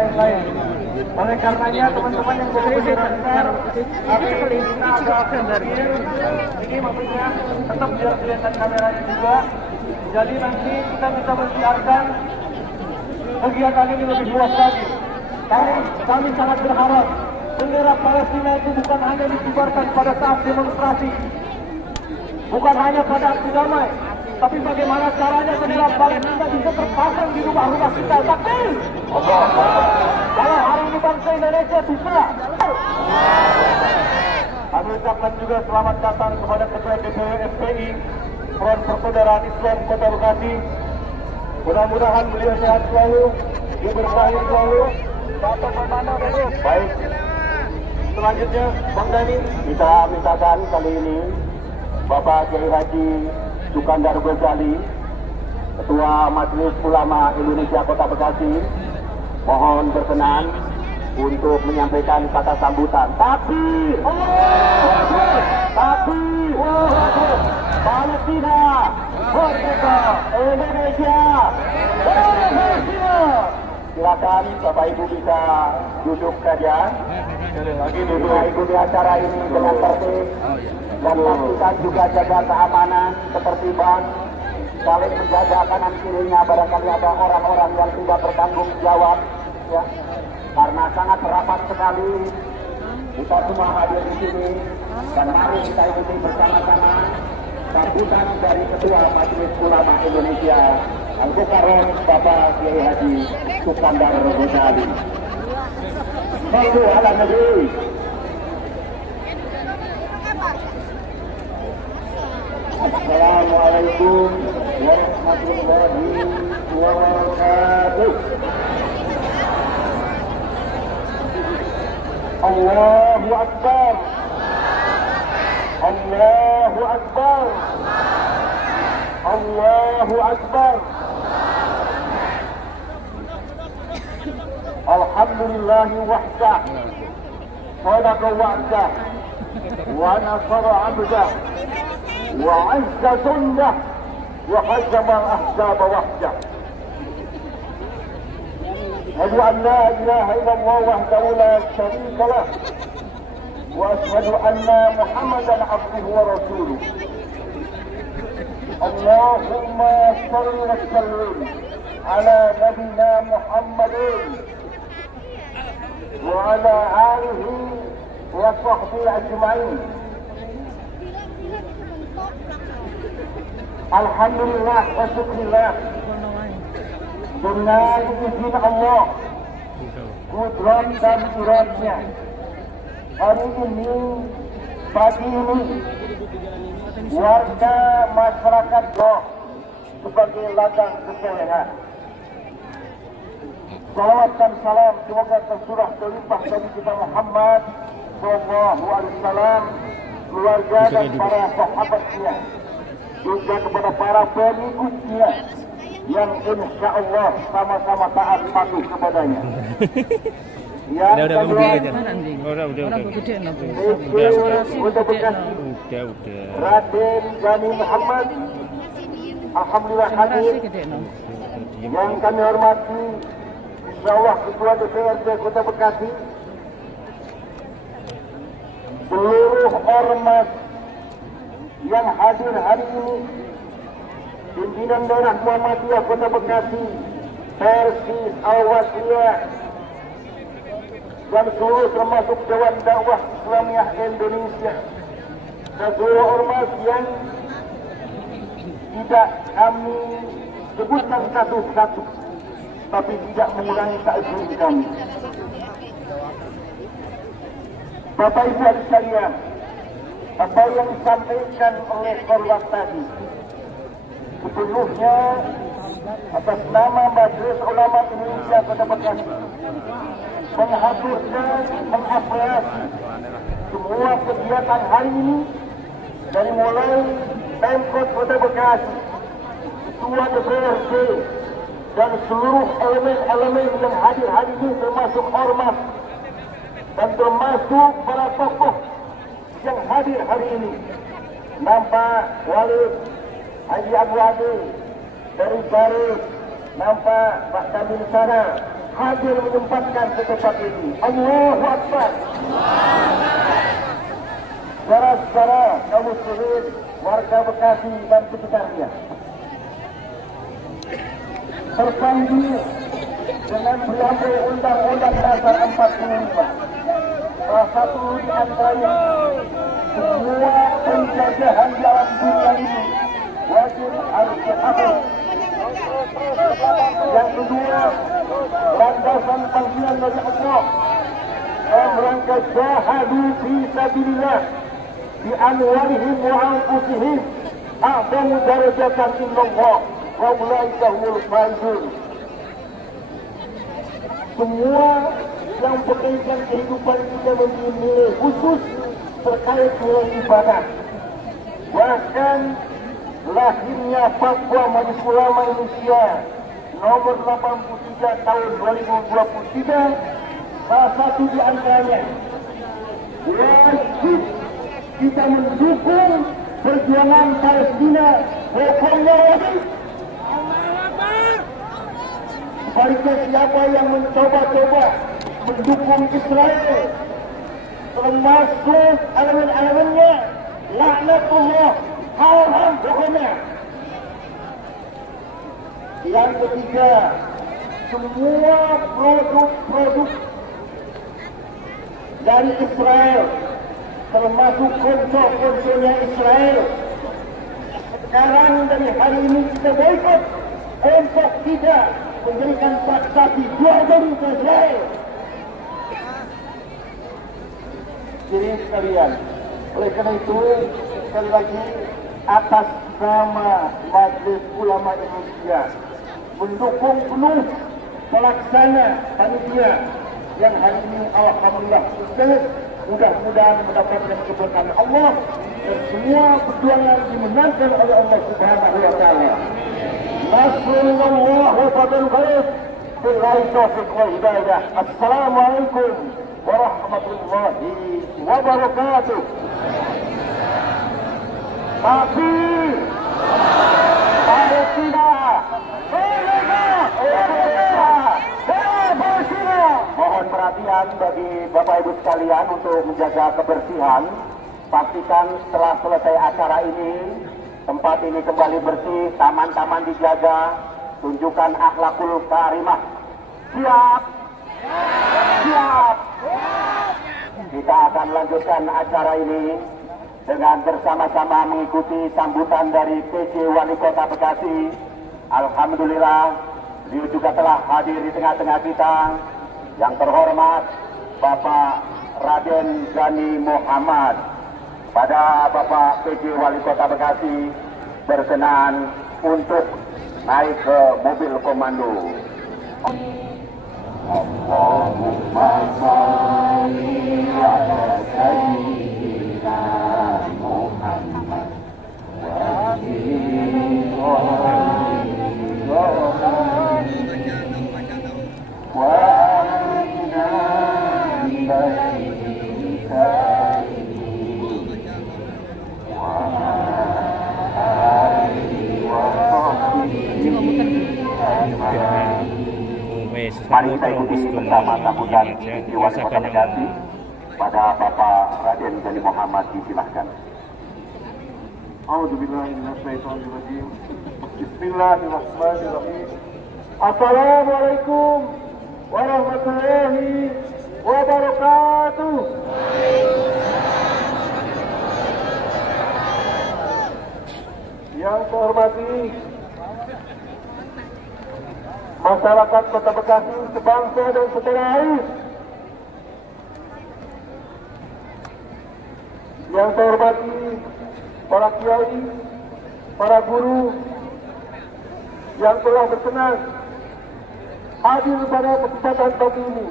lain-lain. Oleh karenanya teman-teman yang benar-benar ini maksudnya tetap biar kelihatan kameranya juga. Jadi nanti kita bisa mensiarkan kegiatan ini lebih luas lagi. Kami sangat berharap bendera Palestina itu bukan hanya dikibarkan pada saat demonstrasi, bukan hanya pada aksi damai, tapi bagaimana caranya bendera Palestina bisa terpasang di rumah-rumah kita. Takbir! Kalau hari ini bangsa Indonesia bisa. Kami ucapkan juga selamat datang kepada Ketua DPW FPI Front Persaudaraan Islam Kota Bekasi. Mudah-mudahan beliau sehat selalu, diberkahi selalu. Baik. Selanjutnya, Bang Dani, kita mintakan kali ini Bapak Kiai Haji Sukandar Ghazali, Ketua Majelis Ulama Indonesia Kota Bekasi, mohon berkenan untuk menyampaikan kata sambutan. Takbir! Takbir! Palestina merdeka! Indonesia Indonesia! Silakan Bapak Ibu bisa duduk saja. Ikuti acara ini dengan tertib dan pastikan juga jaga keamanan, ketertiban, saling menjaga kanan kirinya barangkali ada orang-orang yang tidak bertanggung jawab, ya. Karena sangat rapat sekali kita semua hadir di sini dan mari kita ikuti bersama-sama sambutan dari Ketua Majelis Ulama Indonesia Al-Mukarram Bapak Kiai Haji Sukandar Ghazali. Sallu ala Nabi. Assalamualaikum warahmatullahi wabarakatuh. Allahu Akbar. Allahu Akbar. Allahu Akbar. Alhamdulillahi wahdah. Sadaqa wa'dah. Wa nasara 'abdah. Wa 'azza jundah. Wa hazama al-ahzaba wahdah. أشهد أن لا إله إلا الله وحده لا شريك له وأشهد أن محمدا عبده ورسوله اللهم صل وسلم على نبينا محمد وعلى آله وصحبه أجمعين. Alhamdulillah wa syukurillah. Dengan izin Allah, kudrat dan iradnya, hari ini, pagi ini, warga masyarakat Goh sebagai ladang kesolehan. Salawat dan salam semoga tercurah terlimpah dari kita Muhammad Sallallahu Alaihi Wasallam, keluarga dan para sahabatnya, juga kepada para pengikutnya yang insya Allah sama-sama taat patuh kepadanya. Raden Gani Muhammad, alhamdulillah hadir. Yang kami hormati, insya Allah Ketua DPRD Kota Bekasi, seluruh ormas yang hadir hari ini, pimpinan daerah Muhammadiyah Kota Bekasi, Persis Al-Wasiyah, dan seluruh termasuk Dewan Dakwah Islamiyah Indonesia, dan seluruh ormas yang tidak kami sebutkan satu-satu, tapi tidak mengurangi takzim kami. Bapak Ibu sekalian, apa yang disampaikan oleh korban tadi sepenuhnya atas nama Majelis Ulama Indonesia Kota Bekasi menghapuskan, mengapresiasi semua kegiatan hari ini, dari mulai Pemkot Kota Bekasi, Ketua DPRD, dan seluruh elemen-elemen yang hadir hari ini, termasuk ormas dan termasuk para tokoh yang hadir hari ini. Nampak Walid Haji Abu Adi dari Paris, nampak Pak Kamil Sana, hadir menyempatkan ke tempat ini. Allahu Akbar. Saudara-saudara kaum muslimin, warga Bekasi dan sekitarnya, terpanggil dengan preambul Undang-Undang Dasar 45. Salah satu di antaranya, semua penjajahan di alam dunia ini wajib harus dihapus. Yang kedua, landasan panggilan dari Allah dalam rangka jahadu fi sabilillah bi anwarihim wa anfusihim a'zamu darajatan indallah wa ulaika humul faizun. Semua yang berkaitan kehidupan kita memiliki nilai khusus terkait dengan ibadah. Bahkan lahirnya Fatwa Majelis Ulama Indonesia nomor 83 tahun 2023, salah satu di antaranya wajib kita mendukung perjuangan Palestina hukumnya wajib. Sebaliknya siapa yang mencoba-coba mendukung Israel termasuk elemen-elemennya, laknatullah, haram hukumnya. Yang ketiga, semua produk-produk dari Israel termasuk konsol-konsolnya Israel sekarang dari hari ini kita boikot untuk tidak memberikan taksi jual beli ke Israel. Jadi sekalian, oleh karena itu sekali lagi atas nama Majelis Ulama Indonesia mendukung penuh pelaksana panitia yang hari ini alhamdulillah sukses, mudah-mudahan mendapatkan keberkahan Allah dan semua perjuangan dimenangkan oleh Allah Subhanahu wa taala. Nasrullah wa fadl ghaib billahi taufiq wal hidayah. Assalamualaikum warahmatullahi wabarakatuh. Tapi Palestina, mohon perhatian bagi Bapak Ibu sekalian untuk menjaga kebersihan. Pastikan setelah selesai acara ini, tempat ini kembali bersih, taman-taman dijaga, tunjukkan akhlakul karimah. Siap? Siap? Kita akan lanjutkan acara ini dengan bersama-sama mengikuti sambutan dari PJ Wali Kota Bekasi. Alhamdulillah, beliau juga telah hadir di tengah-tengah kita. Yang terhormat Bapak Raden Gani Muhammad, pada Bapak PJ Wali Kota Bekasi berkenan untuk naik ke mobil komando. Allahumma shalli ala sayyidina Muhammad wa mari kita ikuti bersama sambutan PJ Wali Kota Bekasi pada Bapak Raden Gani Muhammad, disilahkan. A'udzubillahi minasyaitonirrajim. Bismillahirrahmanirrahim. Assalamualaikum warahmatullahi wabarakatuh. Yang saya hormati masyarakat Kota Bekasi sebangsa dan setanah air, yang saya hormati para kiai, para guru yang telah berkenan hadir pada kesempatan pagi ini.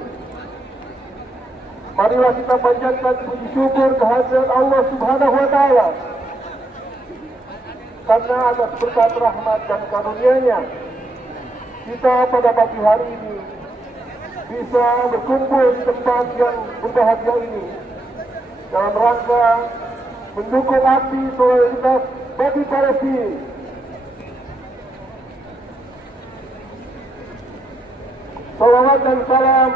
Marilah kita panjatkan puji syukur kehadirat Allah Subhanahu wa taala karena atas berkat rahmat dan karunia-Nya kita pada pagi hari ini bisa berkumpul di tempat yang berbahagia ini dalam rangka mendukung aksi solidaritas bagi Palestina. Salawat dan salam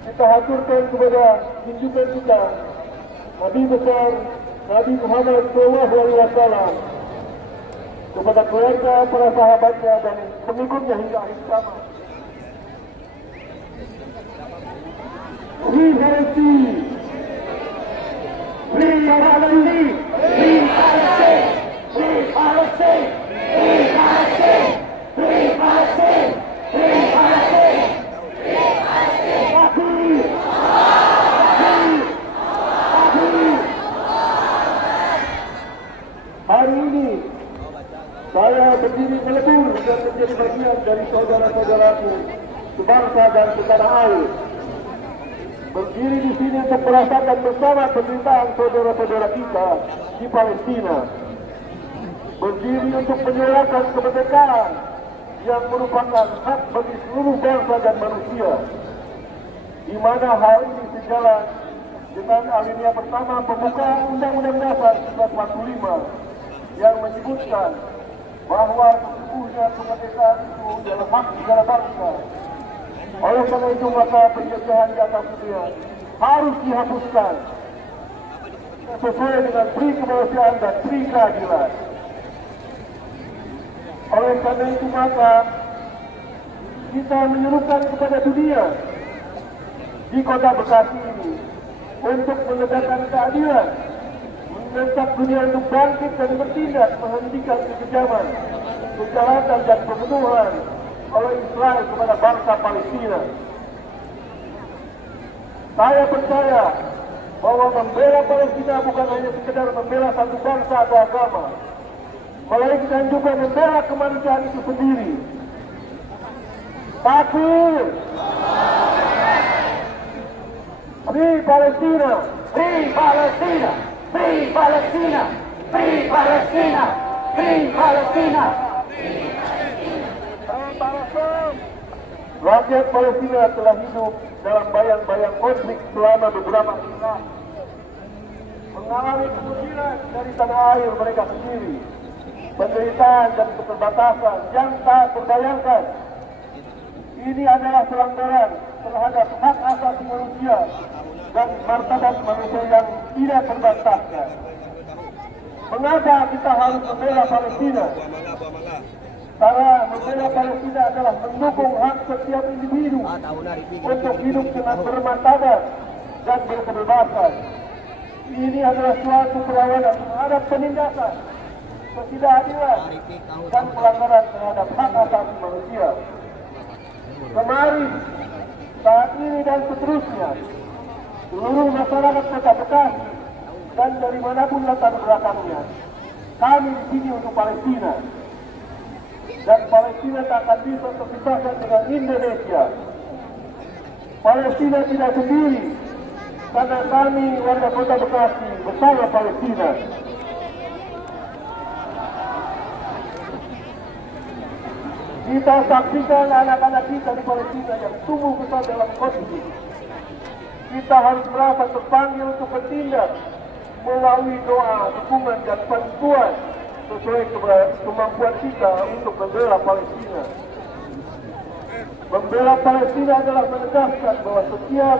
kita haturkan kepada junjungan kita Nabi besar Nabi Muhammad SAW, kepada keluarga, para sahabatnya dan pengikutnya hingga akhir zaman. Free Palestine! Free Palestine! Free Palestine! Free Palestine! Free Palestine! Free Palestine! Free Palestine! Free Palestine! Takbir! Takbir! Takbir! Hari ini saya berdiri melebur dan menjadi bagian dari saudara-saudaraku sebangsa dan setanah air. Berdiri di sini untuk merasakan bersama penderitaan saudara-saudara kita di Palestina. Berdiri untuk menyuarakan kemerdekaan yang merupakan hak bagi seluruh bangsa dan manusia, di mana hal ini sejalan dengan alinea pertama pembukaan Undang-Undang Dasar 1945 yang menyebutkan bahwa sesungguhnya kemerdekaan itu adalah hak segala bangsa. Oleh karena itu maka penjajahan di atas dunia harus dihapuskan sesuai dengan pri kemanusiaan dan pri keadilan. Oleh karena itu maka kita menyerukan kepada dunia di kota Bekasi ini untuk menegakkan keadilan, mendesak dunia untuk bangkit dan bertindak menghentikan kekejaman, kejahatan dan pembunuhan oleh Israel kepada bangsa Palestina. Saya percaya bahwa membela Palestina bukan hanya sekedar membela satu bangsa atau agama, melainkan juga membela kemanusiaan itu sendiri. Takbir! Free Palestina! Free Palestina! Free Palestina! Free Palestina! Free Palestina! Rakyat Palestina telah hidup dalam bayang-bayang konflik selama beberapa bulan, mengalami kesulitan dari tanah air mereka sendiri, penderitaan dan keterbatasan yang tak terbayangkan. Ini adalah pelanggaran terhadap hak asasi manusia dan martabat manusia yang tidak terbantahkan. Mengapa kita harus membela Palestina? Karena membela Palestina adalah mendukung hak setiap individu untuk hidup dengan bermartabat dan berkebebasan. Ini adalah suatu perlawanan terhadap penindasan, ketidakadilan dan pelanggaran terhadap hak asasi manusia. Kemarin, saat ini dan seterusnya, seluruh masyarakat Kota Bekasi dan dari manapun latar belakangnya, kami di sini untuk Palestina. Dan Palestina tak akan bisa terpisahkan dengan Indonesia. Palestina tidak sendiri, karena kami warga Kota Bekasi bersama Palestina. Kita saksikan anak-anak kita di Palestina yang tumbuh besar dalam konflik. Kita harus merasa terpanggil untuk bertindak melalui doa, dukungan dan bantuan sesuai kemampuan kita untuk membela Palestina. Membela Palestina adalah menegaskan bahwa setiap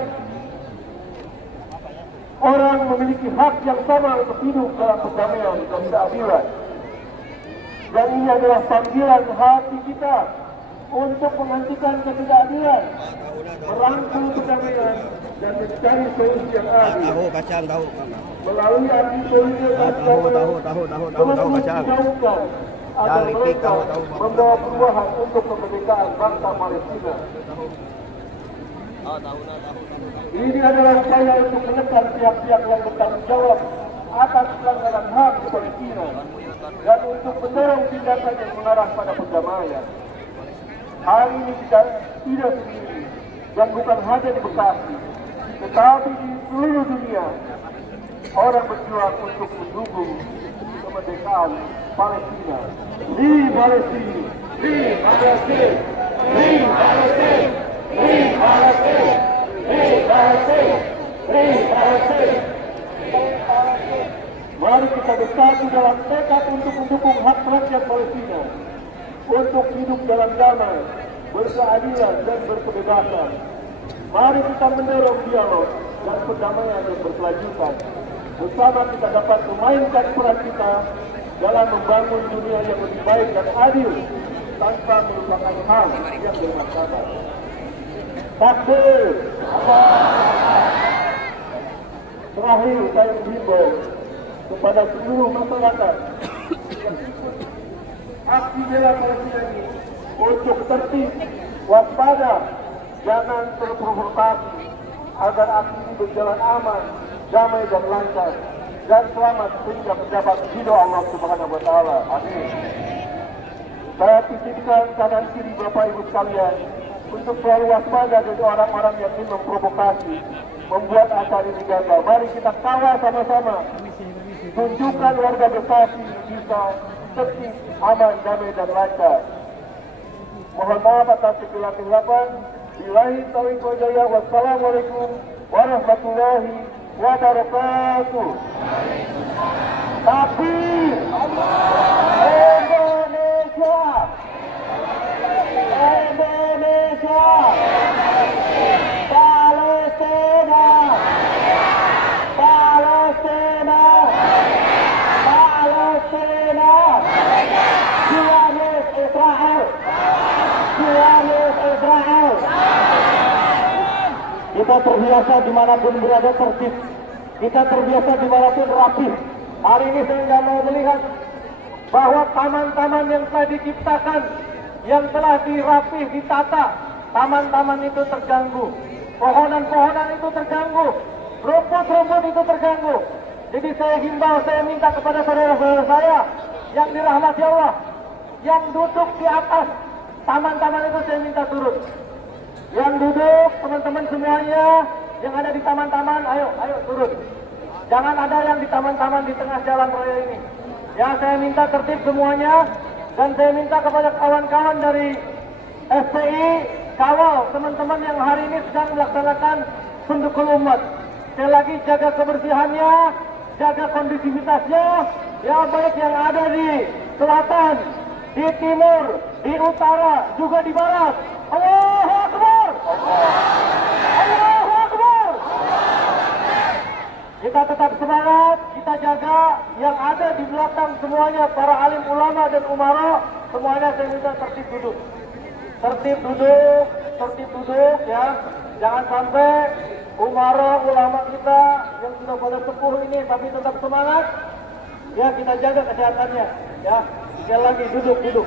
orang memiliki hak yang sama untuk hidup dalam perdamaian dan keadilan. Dan ini adalah panggilan hati kita untuk menghentikan ketidakadilan, merangkul perdamaian dan mencari solusi yang adil. Tahu kacang tahu. Melalui arti solusi yang tahu kacang. Agar mereka membawa perubahan untuk kemerdekaan bangsa Palestina. Ini adalah upaya untuk menekan pihak-pihak yang bertanggung jawab atas pelanggaran HAM di Palestina dan untuk mendorong tindakan yang mengarah pada perdamaian. Hari ini kita tidak sendiri dan bukan hanya di Bekasi, tetapi di seluruh dunia orang berjuang untuk mendukung kemerdekaan Palestina. Di Palestina, di Palestina, di Palestina, di Palestina, di Palestina, di Palestina. Mari kita bersatu dalam tekad untuk mendukung hak rakyat Palestina untuk hidup dalam damai, berkeadilan dan berkebebasan. Mari kita mendorong dialog dan perdamaian yang berkelanjutan. Bersama kita dapat memainkan peran kita dalam membangun dunia yang lebih baik dan adil tanpa melupakan hal yang bermartabat. Takbir. Terakhir saya menghimbau kepada seluruh masyarakat yang ikut aksi bela Palestina ini untuk tertib, waspada, jangan terprovokasi agar aksi ini berjalan aman, damai dan lancar dan selamat sehingga mendapat ridho Allah Subhanahu wa taala. Amin. Saya titipkan kanan kiri Bapak Ibu sekalian untuk selalu waspada dari orang-orang yang ingin memprovokasi, membuat acara ini gagal. Mari kita kawal sama-sama. Tunjukkan warga Bekasi bisa tertib, aman, damai dan lancar. Mohon maaf atas segala kesilapan. Billahi taufiq wal hidayah. Wassalamualaikum warahmatullahi wabarakatuh. Takbir. Indonesia. Indonesia. Palestina. Palestina. Palestina. Zionis Israel. Zionis Israel. Kita terbiasa dimanapun berada tertib. Kita terbiasa dimanapun rapi. Hari ini saya nggak mau melihat bahwa taman-taman yang telah diciptakan, yang telah dirapih, ditata, taman-taman itu terganggu. Pohonan-pohonan itu terganggu. Rumput-rumput itu terganggu. Jadi saya himbau, saya minta kepada saudara-saudara saya yang dirahmati Allah, yang duduk di atas taman-taman itu saya minta turun. Yang duduk, teman-teman semuanya, yang ada di taman-taman, ayo turun. Jangan ada yang di taman-taman di tengah jalan raya ini. Ya, saya minta tertib semuanya, dan saya minta kepada kawan-kawan dari FPI, kawal teman-teman yang hari ini sedang melaksanakan Sundukul Umat. Sekali lagi jaga kebersihannya, jaga kondisivitasnya, ya baik yang ada di selatan, di timur, di utara, juga di barat. Allahu Akbar! Allahu Akbar! Kita tetap semangat, kita jaga yang ada di belakang semuanya, para alim ulama dan umara, semuanya saya minta tertib duduk. Tertib duduk ya. Jangan sampai umara ulama kita yang sudah pada sepuh ini tapi tetap semangat. Ya, kita jaga kesehatannya ya. Sekali lagi duduk.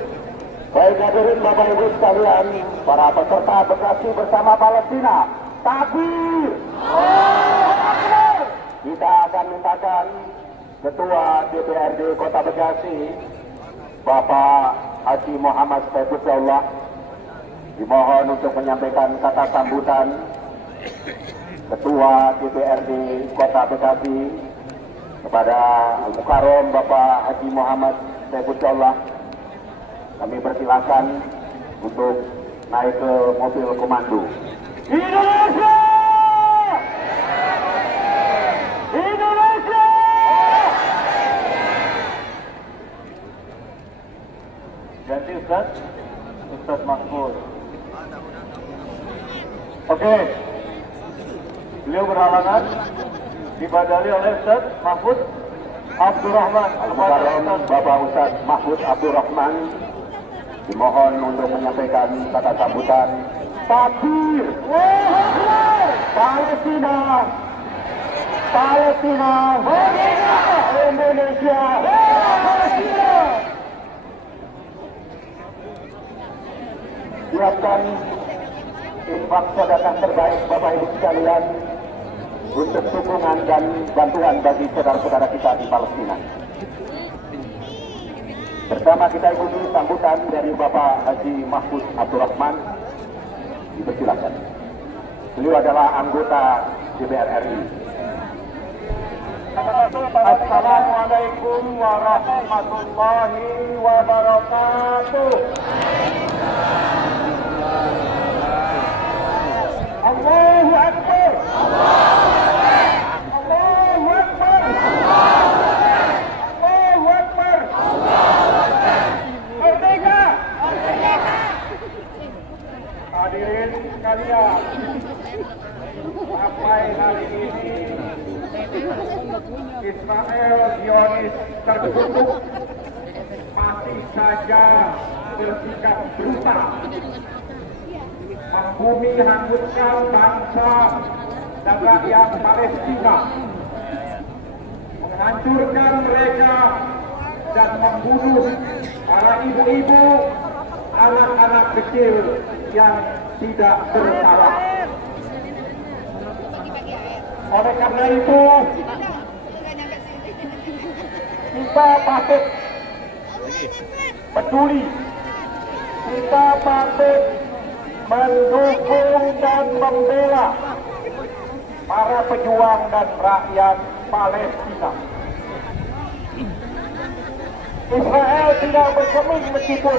Baik hadirin Bapak Ibu sekalian, para peserta Bekasi bersama Palestina, takbir. Kita akan mintakan Ketua DPRD Kota Bekasi, Bapak Haji Muhammad Saifullah, dimohon untuk menyampaikan kata sambutan. Ketua DPRD Kota Bekasi kepada Al-Mukarram Bapak Haji Muhammad Saifullah, kami persilakan untuk naik ke mobil komando. Indonesia! Indonesia! Ganti Ustaz Mahfud. Oke. Beliau berhalangan dibadali oleh Ustaz Mahfud Abdurrahman. Bapak Ustaz Mahfud Abdurrahman dimohon untuk menyampaikan kata sambutan. Takbir. Palestina. Palestina. Indonesia. Siapkan infak sedekah terbaik Bapak Ibu sekalian untuk dukungan dan bantuan bagi saudara-saudara kita di Palestina. Bersama kita ikuti sambutan dari Bapak Haji Mahfud Abdurrahman. Dipersilakan. Beliau adalah anggota DPR RI. Assalamualaikum warahmatullahi wabarakatuh. Allahu Akbar. Allahu Akbar. Allahu Akbar. Merdeka. sekalian, sampai hari ini Israel Zionis terkutuk masih saja bersikap brutal, membumi hanguskan bangsa dan rakyat Palestina, menghancurkan mereka dan membunuh para ibu-ibu, anak-anak kecil yang tidak bersalah. Oleh karena itu, kita patut peduli, kita patut mendukung dan membela para pejuang dan rakyat Palestina. Israel tidak bergeming meskipun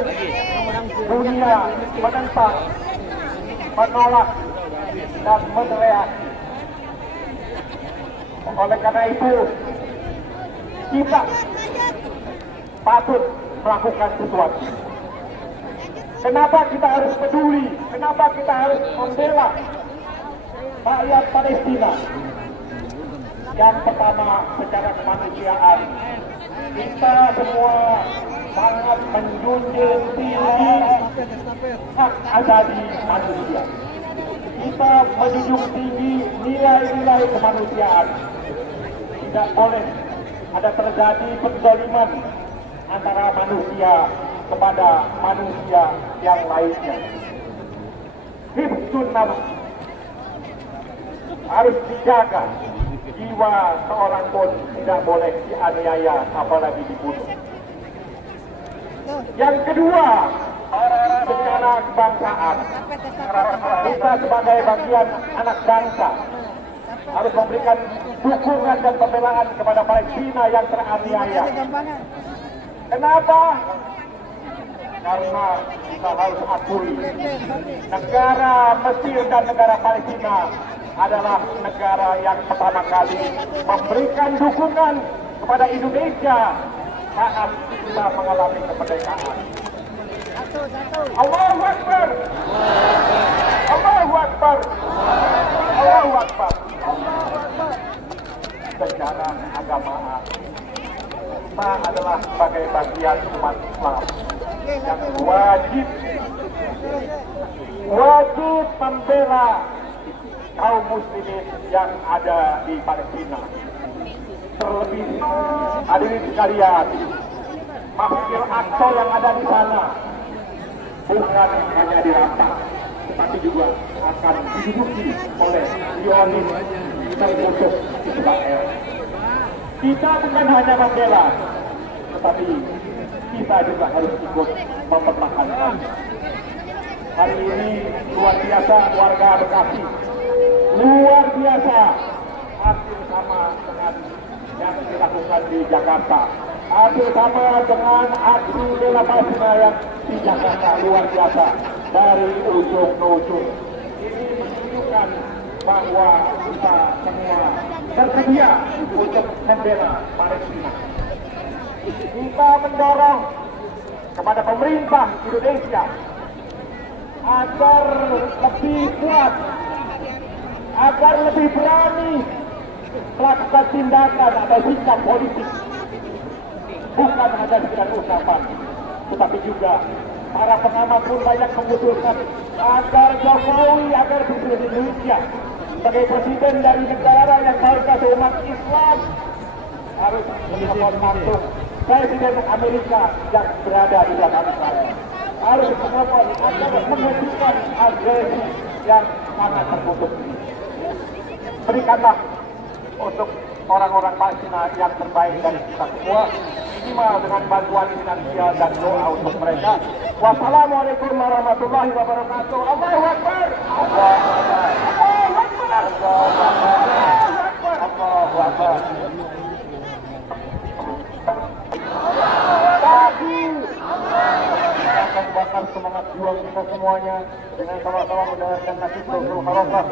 dunia menentang, menolak, dan meneriak. Oleh karena itu, kita patut melakukan sesuatu. Kenapa kita harus peduli? Kenapa kita harus membela rakyat Palestina? Yang pertama, secara kemanusiaan, kita semua sangat menjunjung tinggi hak asasi manusia. Kita menjunjung tinggi nilai-nilai kemanusiaan. Tidak boleh ada terjadi penzaliman antara manusia kepada manusia yang lainnya. Hifdzun nafs harus dijaga. Jiwa seorang pun tidak boleh dianiaya, apalagi dibunuh. Yang kedua, secara kebangsaan, kita sebagai bagian anak bangsa harus memberikan dukungan dan pembelaan kepada Palestina yang teraniaya. Kenapa? Karena kita harus akui negara Mesir dan negara Palestina adalah negara yang pertama kali memberikan dukungan kepada Indonesia saat kita mengalami kemerdekaan. Allahu Akbar, Allahu Akbar, Allahu Akbar. Secara agamaan, kita adalah sebagai bagian umat Islam yang wajib membela kaum muslimin yang ada di Palestina. Terlebih hadirin sekalian, Masjid Aqsa yang ada di sana bukan hanya dirampas, tetapi juga akan diduduki oleh Zionis termusuh Israel. Kita bukan hanya membela, tetapi kita juga harus ikut mempertahankan. Hari ini luar biasa warga Bekasi, luar biasa hampir sama dengan yang dilakukan di Jakarta, hampir sama dengan aksi bela Palestina yang di Jakarta, luar biasa dari ujung ke ujung. Ini menunjukkan bahwa kita semua bersedia untuk membela Palestina. Kita mendorong kepada pemerintah Indonesia agar lebih kuat, agar lebih berani melakukan tindakan atau sikap politik, bukan hanya sekedar ucapan, tetapi juga para pengamat pun banyak mengusulkan agar Jokowi, agar Presiden Indonesia sebagai presiden dari negara yang mayoritas umat Islam harus menelpon langsung Presiden Amerika yang berada di belakang saya, harus menelpon agar menghentikan agresi yang sangat terkutuk. Berikanlah untuk orang-orang Palestina yang terbaik dari kita semua, minimal dengan bantuan finansial dan doa untuk mereka. Wassalamualaikum warahmatullahi wabarakatuh. Allahu Akbar. Allahu Akbar. Allahu Akbar. Allahu Akbar. Kita akan bakar semangat juang kita semuanya dengan sama-sama mendengarkan nasib Rasul Harokah.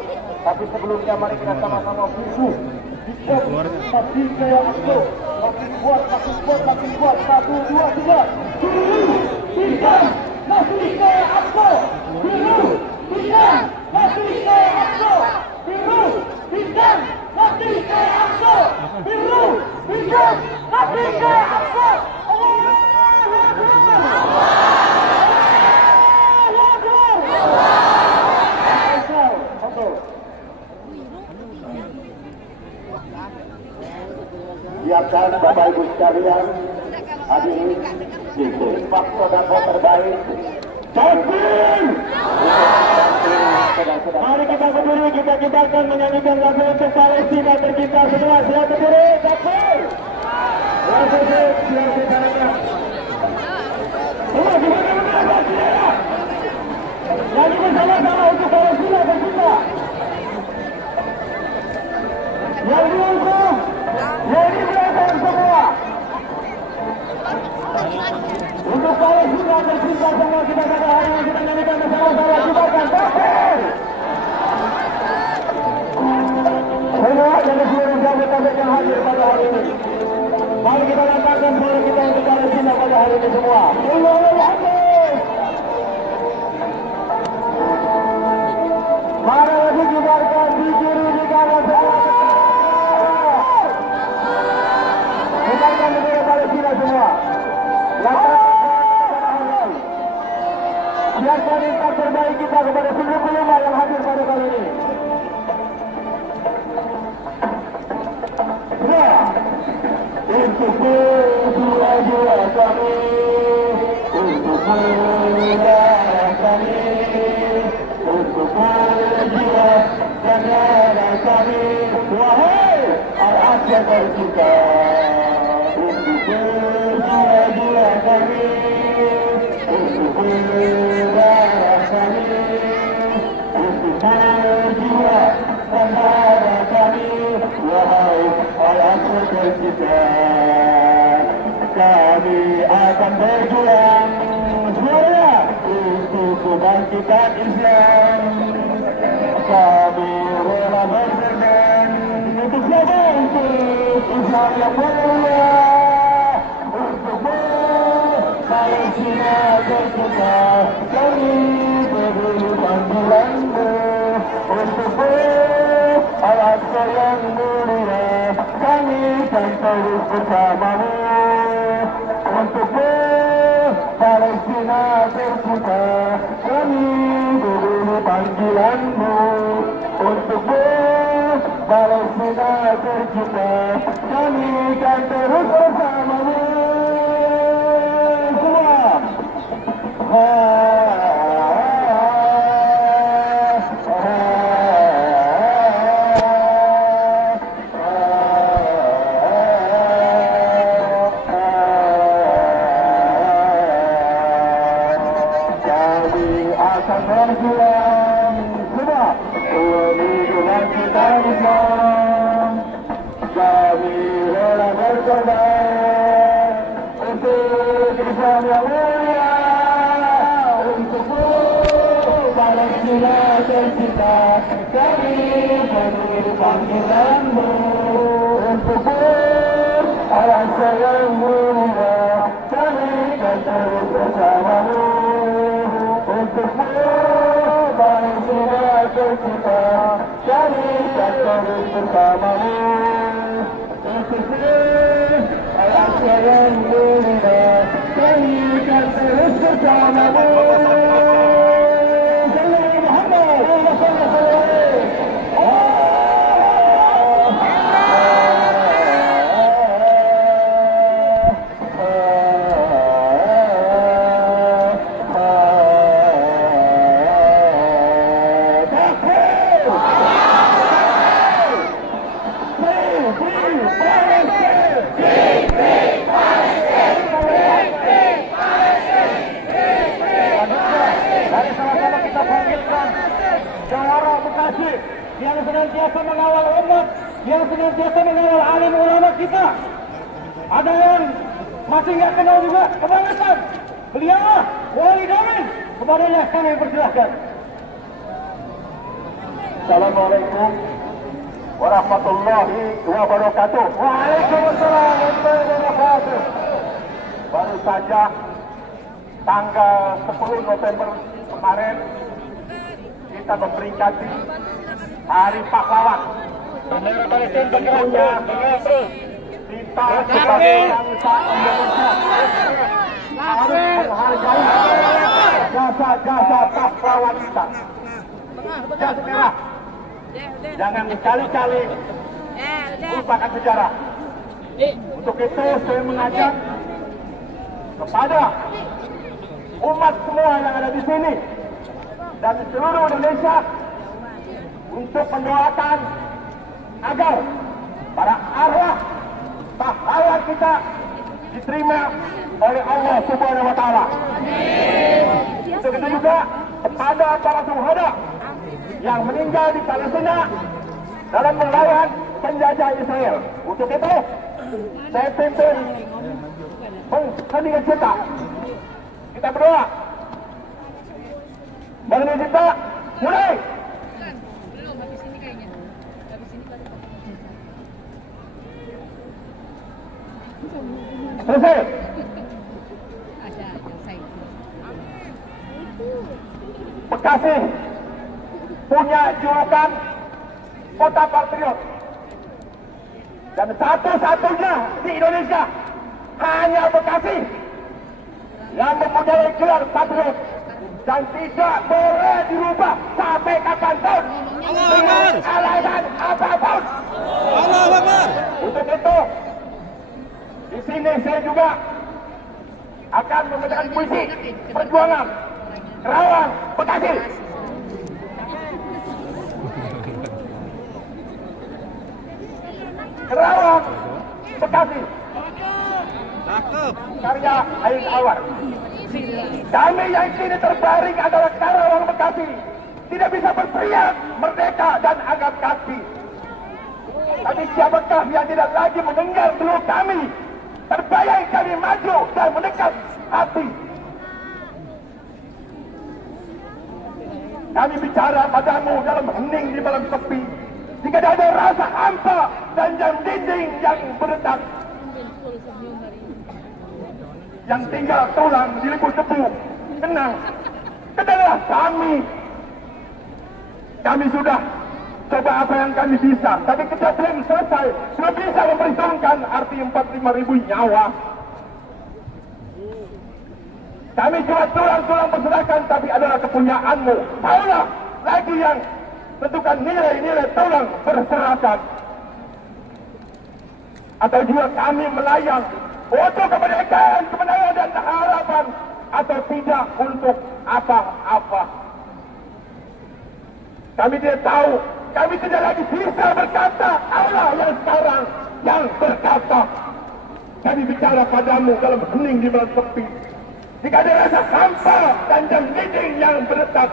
Tapi sebelumnya mari kita sama-sama kukuh. Makin kaya aku, makin kuat, makin kuat, makin kuat. 1, 2, 3. Dulu, 3, masih kaya aku. Dulu, 3, masih persilahkan Bapak Ibu sekalian hadirin faktor dan terbaik. Champion! Mari kita berdiri, kita akan menyanyikan lagu untuk Palestina tercinta semua. Silakan berdiri, Champion! Semua gimana nyanyi bersama-sama untuk Palestina tercinta. Yang di ujung, yang di belakang semua. Untuk Palestina tercinta semua kita pada hari ini kita nyanyikan bersama-sama. Kita akan takbir. Semua dari seluruh sahabat yang hadir pada hari ini. Mari kita lantarkan suara kita untuk Palestina pada hari ini semua. Allahu Akbar. Mari lagi kibarkan di kiri di kanan semua. Kibarkan negara Palestina semua. Siapkan impact terbaik kita kepada seluruh ulama yang hadir pada kali ini. Untuk jiwa-jiwa kami, untuk negara kami, untuk jiwa dan negara kami, wahai Al-Aqsa tercinta. Untuk jiwa-jiwa kami, untuk negara kami, untuk jiwa dan negara kami, wahai Al-Aqsa tercinta. Kami akan berjuang suara untuk kebangkitan Islam. Kami rela berkorban untuk siapa? Untuk Islam yang mulia, untuk Palestina tercinta. Kami beri panggilanmu untuk Al-Aqsa yang mulia. Kami akan terus bersamamu untuk Palestina tercinta. Kami beri panggilanmu untuk Palestina tercinta. Kami akan terus bersamamu semua. Berjuang semua demi kebangkitan Islam. Kami rela berkorban untuk Islam yang mulia, untuk Palestina tercinta. Kami beri panggilanmu untuk Al-Aqsa yang mulia. Kami akan terus bersamamu untuk Palestina tercinta. Kami akan terus bersamamu untuk Al-Aqsa yang mulia. Kami akan terus bersamamu. Sallallahu Muhammad sallallahu alaihi yang senantiasa mengawal umat, yang senantiasa mengawal alim ulama kita. Ada yang masih nggak kenal juga kebangetan. Beliau wali domin. Kepadanya kami persilahkan. Assalamualaikum warahmatullahi wabarakatuh. Waalaikumsalam warahmatullahi wabarakatuh. Baru saja tanggal 10 November kemarin kita memperingati Hari Pahlawan. Tentunya kita sebagai bangsa Indonesia harus menghargai jasa-jasa pahlawan kita. Jas merah, jangan sekali-kali lupakan sejarah. Untuk itu saya mengajak kepada umat semua yang ada di sini dan di seluruh Indonesia untuk mendoakan agar para arwah pahlawan kita diterima oleh Allah Subhanahu wa Ta'ala. Untuk itu juga kepada para syuhada yang meninggal di Palestina dalam melawan penjajah Israel. Untuk itu saya pimpin heningan cipta. Kita berdoa. Heningan cipta mulai. Belum, habis ini kayaknya. Habis ini baru. Selesai. Ada selesai. Bekasi punya julukan kota patriot. Dan satu-satunya di Indonesia hanya Bekasi yang mempunyai gelar patriot dan tidak boleh dirubah sampai kapanpun dengan alasan apapun. Allahu Akbar. Untuk itu, di sini saya juga akan membacakan puisi perjuangan Kerawang, Bekasi. Kerawang, Bekasi. Cakep. Karya Ain Awar. Kami yang kini terbaring adalah Kerawang, Bekasi. Tidak bisa berteriak merdeka dan angkat kaki. Tapi siapakah yang tidak lagi mendengar belum kami? Terbayang kami maju dan mendekat hati. Kami bicara padamu dalam hening di malam sepi. Jika ada rasa hampa dan jam dinding yang berdetak. Yang tinggal tulang diliput debu. Tenang, tenanglah kami. Kami sudah coba apa yang kami bisa, tapi kita belum selesai. Belum bisa memperhitungkan arti 45.000 nyawa. Kami cuma tulang-tulang berserakan, tapi adalah kepunyaanmu. Taulah lagi yang tentukan nilai-nilai tulang berserakan. Atau juga kami melayang untuk kemerdekaan, kemenangan dan harapan, atau tidak untuk apa-apa. Kami tidak tahu, kami tidak lagi bisa berkata. Allah yang sekarang yang berkata. Kami bicara padamu dalam hening di malam sepi. Jika ada rasa hampa dan jam dinding yang berdetak.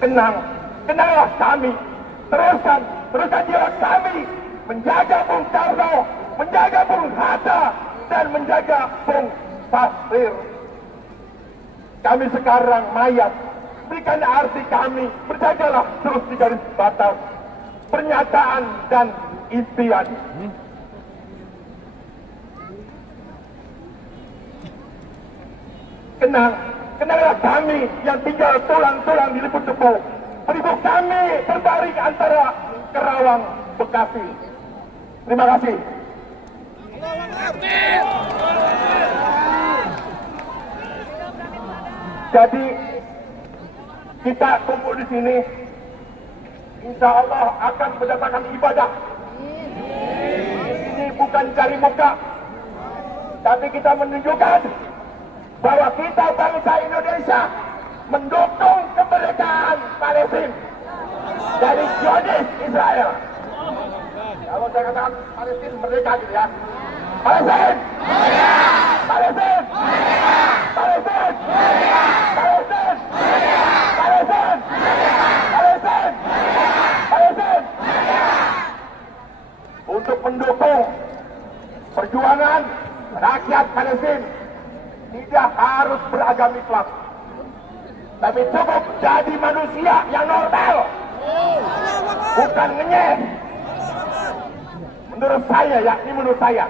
Tenang, tenanglah kami. Teruskan jiwa kami. Menjaga Bung Karno, menjaga Bung Hatta, dan menjaga Bung Pasir. Kami sekarang mayat. Berikan arti kami. Berjagalah terus di garis batas pernyataan dan impian. Kenanglah kami yang tinggal tulang-tulang diliput debu. Penduduk kami terbaring antara Kerawang, Bekasi. Terima kasih. Jadi kita kumpul di sini, insya Allah akan mendapatkan ibadah. Ini bukan cari muka, tapi kita menunjukkan bahwa kita bangsa Indonesia mendukung kemerdekaan Palestina dari Zionis Israel. Kalau saya katakan Palestina merdeka gitu ya. Palestina! Palestina! Palestina! Palestina! Palestina! Palestina! Palestina! Untuk mendukung perjuangan rakyat Palestina tidak harus beragama Islam, tapi cukup jadi manusia yang normal, bukan ngenyek. Menurut saya, yakni menurut saya,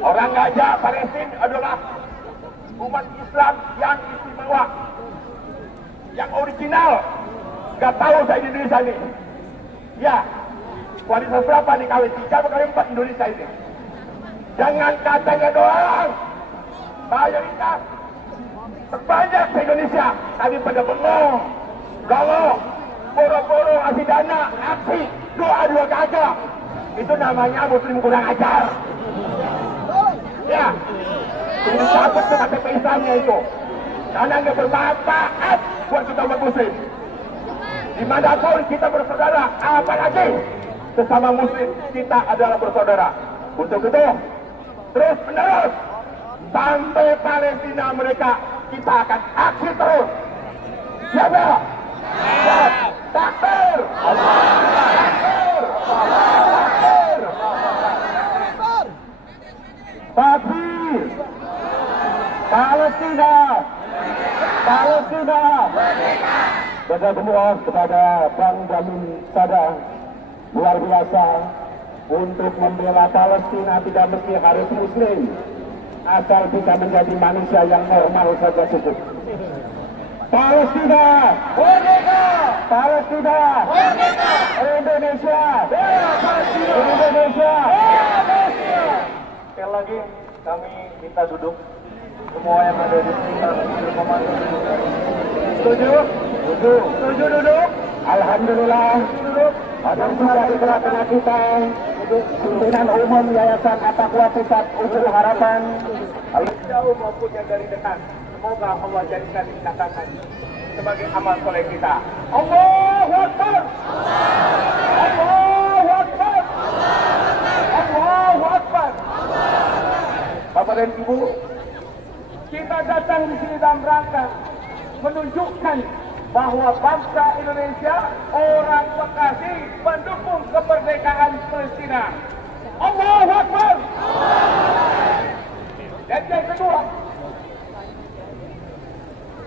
orang Gaza Palestina adalah umat Islam yang istimewa, yang original. Gak tahu saya di Indonesia ini. Ya, kualitas berapa nih, kali 3 atau kali 4 Indonesia ini? Jangan katanya doang. Mayoritas terbanyak di Indonesia, tapi pada bengong, galau, boro-boro kasih dana, aksi, doa gagal. Itu namanya muslim kurang ajar. Ya, ini cabut tuh KTP Islamnya itu. Karena nggak bermanfaat buat kita umat muslim. Dimanapun kita bersaudara, apalagi sesama muslim kita adalah bersaudara. Untuk itu, terus menerus sampai Palestina mereka, kita akan aksi terus. Siapa? Siap. Takbir. Takbir. Takbir. Takbir. Palestina. Palestina. Saya semua kepada Bang Jamin Sadang luar biasa untuk membela Palestina. Tidak mesti harus muslim, asal bisa menjadi manusia yang normal saja cukup. Palestina, merdeka! Palestina, merdeka! Indonesia, Palestina! Indonesia, Palestina! Sekali lagi kami minta duduk semua yang ada di sekitar komando. Setuju? Setuju. Setuju duduk? Alhamdulillah. Duduk. Ada juga di tengah-tengah kita pimpinan umum Yayasan At-Taqwa Pusat Usul Harapan, jauh maupun yang dari dekat. Semoga Allah jadikan ikatan sebagai amal soleh kita. Allahu Akbar. Allahu Akbar. Allahu Akbar. Bapak dan Ibu, kita datang di sini dalam rangka menunjukkan bahwa bangsa Indonesia, orang Bekasi, mendukung kemerdekaan Palestina. Allahu Akbar. Dan yang kedua,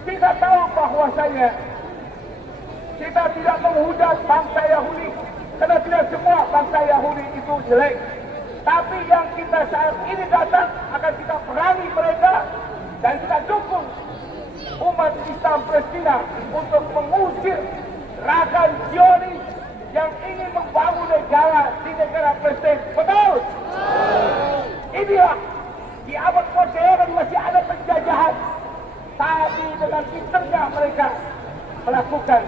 kita tahu bahwasanya kita tidak menghujat bangsa Yahudi, karena tidak semua bangsa Yahudi itu jelek. Tapi yang kita saat ini datang akan kita perangi mereka dan kita dukung umat Islam Palestina untuk mengusir gerakan Zionis yang ingin membangun negara di negara Palestina. Betul? Inilah di abad modern masih ada penjajahan, tapi dengan pinternya mereka melakukan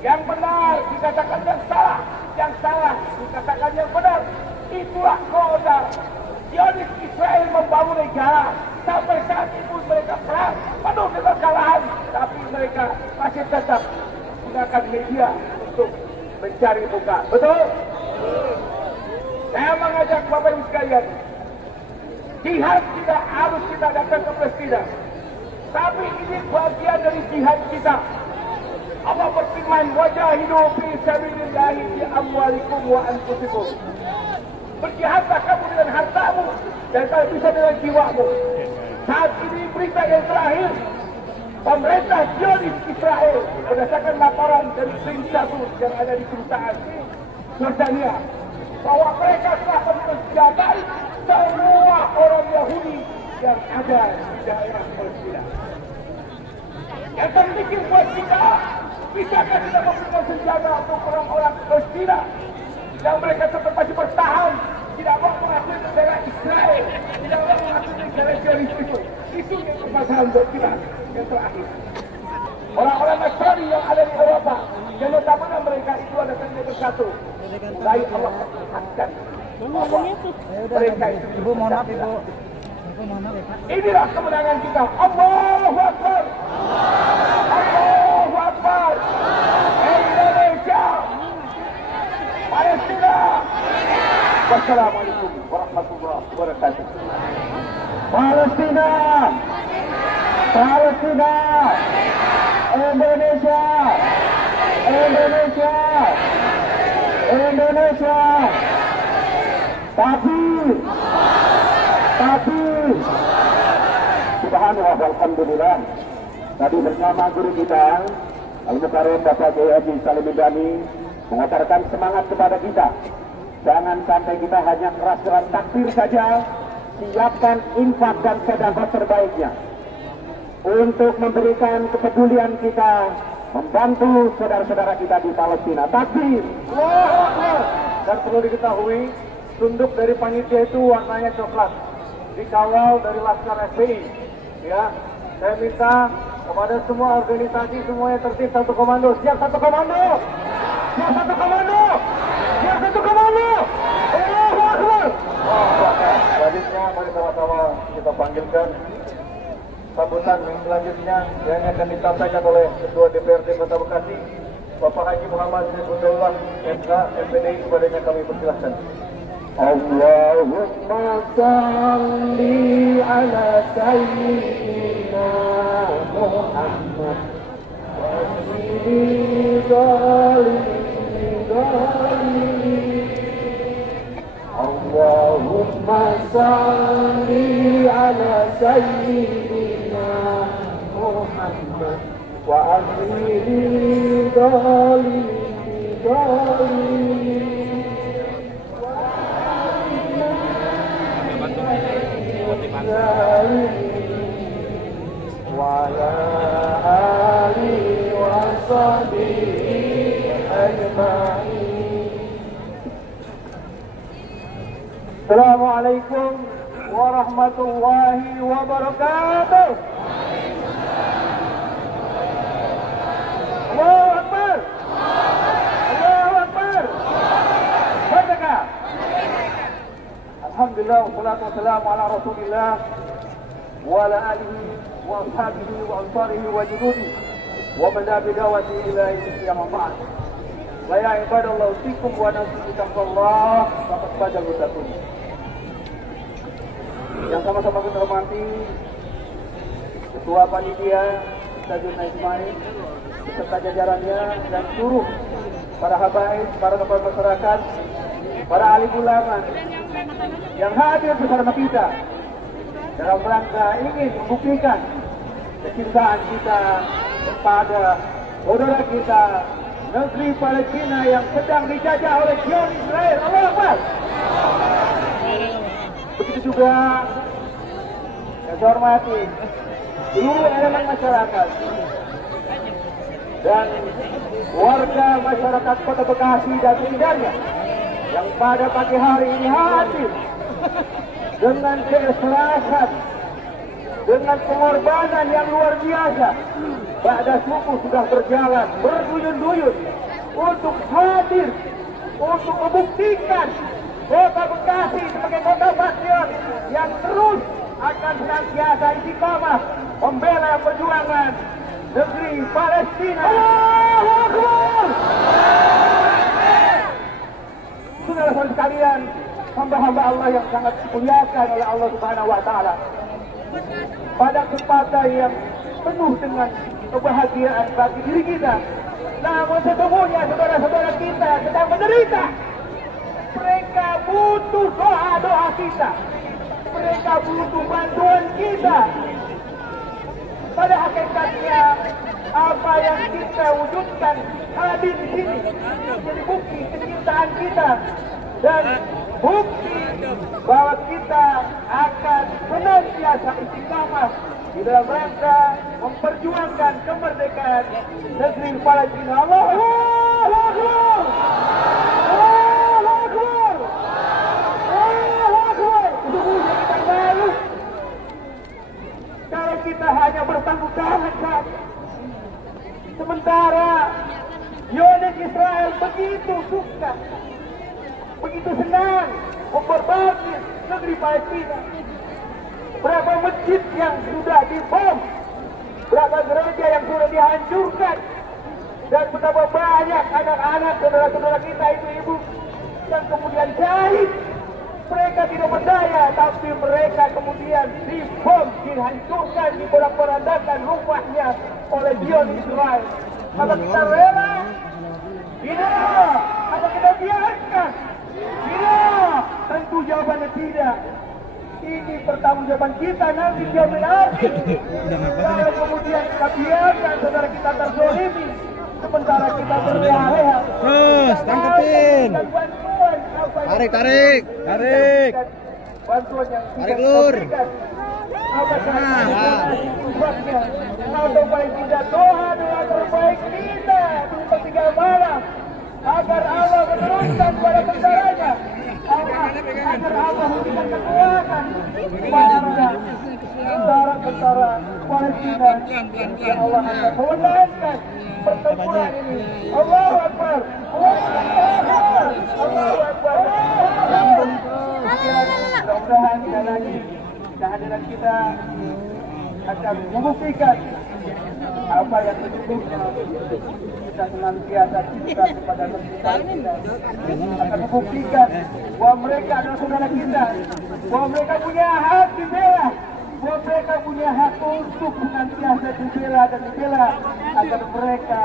yang benar dikatakan yang salah dikatakan yang benar. Itulah koda Zionis Israel membangun negara. Sampai saat itu mereka perang penuh dengan kekalahan, tapi mereka masih tetap menggunakan media untuk mencari muka. Betul? Saya mengajak Bapak Ibu sekalian, jihad tidak harus kita datang ke Palestina, tapi ini bagian dari jihad kita. Allah berfirman, wajahidu fi sabilillahi bi amwalikum wa anfusikum. Berjihadlah kamu dengan hartamu dan kalau bisa dengan jiwamu. Saat ini berita yang terakhir, pemerintah Zionis Israel berdasarkan laporan dari Prince Satu yang ada di kedutaan Jordania, bahwa mereka telah mensenjatai semua orang Yahudi yang ada di daerah Palestina. Yang terpikir buat kita, bisakah kita memberikan senjata untuk orang-orang Palestina yang mereka tetap masih bertahan, tidak mau mengakui negara Israel, tidak mau mengakui negara Zionis itu. Itu yang permasalahan buat kita yang terakhir. Orang-orang Nasrani yang ada di Eropa, yang notabene mereka itu ada negara bersatu. Mulai Allah perlihatkan bahwa mereka itu. Ibu mohon maaf, Ibu. Inilah kemenangan kita. Allahu Akbar. Allahu Akbar. Indonesia. Palestina. Wassalamualaikum warahmatullahi wabarakatuh. Palestina. Palestina. Indonesia. Indonesia. Indonesia. Tapi subhanallah walhamdulillah, tadi bersama guru kita Al-Mukarram Bapak Kiai Haji Salim Indani mengajarkan semangat kepada kita. Jangan sampai kita hanya keras dengan takbir saja, siapkan infak dan sedekah terbaiknya untuk memberikan kepedulian kita membantu saudara-saudara kita di Palestina. Takbir. Dan perlu diketahui, tunduk dari panitia itu warnanya coklat, dikawal dari Laskar FPI. Ya, saya minta Kepada semua organisasi, semuanya tertib satu komando. Siap satu komando. Siap satu komando. Siap satu komando. Allahu Akbar. Selanjutnya mari sama-sama kita panggilkan sambutan yang selanjutnya yang akan disampaikan oleh Ketua DPRD Kota Bekasi, Bapak Haji Muhammad Zaidullah MK MPDI. Kepadanya kami persilahkan. Allahumma salli ala sayyidina Muhammad wa Allahumma salli ala sayyidina Muhammad wa alihi wa ala alihi wa sahbihi ajma'in. Assalamualaikum warahmatullahi wabarakatuh. Allahu Akbar. Allahu Akbar. Merdeka. Alhamdulillah wassalatu wassalamu ala Rasulillah wa ala alihi wa ashabihi wa ansarihi wa junudihi wa man la bidawati ila yaumil ba'd. Wa ya ibadallah usikum wa nafsi taqwallah faqad fazal muttaqun. Yang sama-sama kita hormati Ketua Panitia Stadion Ismail beserta jajarannya dan seluruh para habaib, para tokoh masyarakat, para alim ulama yang hadir bersama kita dalam rangka ingin membuktikan kecintaan kita kepada saudara kita negeri Palestina yang sedang dijajah oleh Zionis Israel. Allahu Akbar. Begitu juga saya hormati seluruh elemen masyarakat dan warga masyarakat Kota Bekasi dan sekitarnya yang pada pagi hari ini hadir dengan keikhlasan, dengan pengorbanan yang luar biasa. Ba'da subuh sudah berjalan berduyun-duyun untuk hadir, untuk membuktikan Kota Bekasi sebagai kota bastion yang terus akan senantiasa istiqamah membela perjuangan negeri Palestina. Allahu Akbar. Saudara-saudara sekalian, hamba-hamba Allah yang sangat dimuliakan oleh Allah Subhanahu wa taala. Pada kesempatan yang penuh dengan kebahagiaan bagi diri kita, namun sesungguhnya saudara-saudara kita sedang menderita. Mereka butuh doa-doa kita. Mereka butuh bantuan kita. Pada hakikatnya apa yang kita wujudkan hadir di sini menjadi bukti kecintaan kita dan bukti bahwa kita akan senantiasa istiqamah di dalam rangka memperjuangkan kemerdekaan negeri Palestina. Allahu Akbar. Allahu Akbar. Allahu Akbar. Sesungguhnya kita malu kalau kita hanya bertanggung tangan saja. Sementara Zionis Israel begitu suka, begitu senang memperbaiki negeri Palestina. Berapa masjid yang sudah dibom, berapa gereja yang sudah dihancurkan, dan betapa banyak anak-anak saudara-saudara kita, ibu-ibu yang kemudian syahid. Mereka tidak berdaya, tapi mereka kemudian dibom, dihancurkan, diporak-porandakan rumahnya oleh Zionis Israel. Apa kita rela? Tidak. Apa kita biarkan? Tidak. Tentu jawabannya tidak. Ini pertanggungjawaban kita nanti jawaban akhir. Kalau kemudian kita biarkan saudara kita terzolimi, sementara kita berleha-leha. Terus, tangkepin. Tarik. Bantuan yang tarik lur. Atau baik tidak doa terbaik kita di sepertiga malam agar Allah menurunkan kepada tentaranya, agar Allah memberikan kekuatan kepada tentara-tentara Palestina, insya Allah akan memenangkan pertempuran ini. Allahu Akbar. Allahu Akbar. Mudah-mudahan sekali lagi kehadiran kita akan membuktikan apa yang sesungguhnya kita senantiasa cinta kepada negeri Palestina, akan membuktikan bahwa mereka adalah saudara kita, bahwa mereka punya hak dibela, bahwa mereka punya hak untuk senantiasa dibela dan dibela agar mereka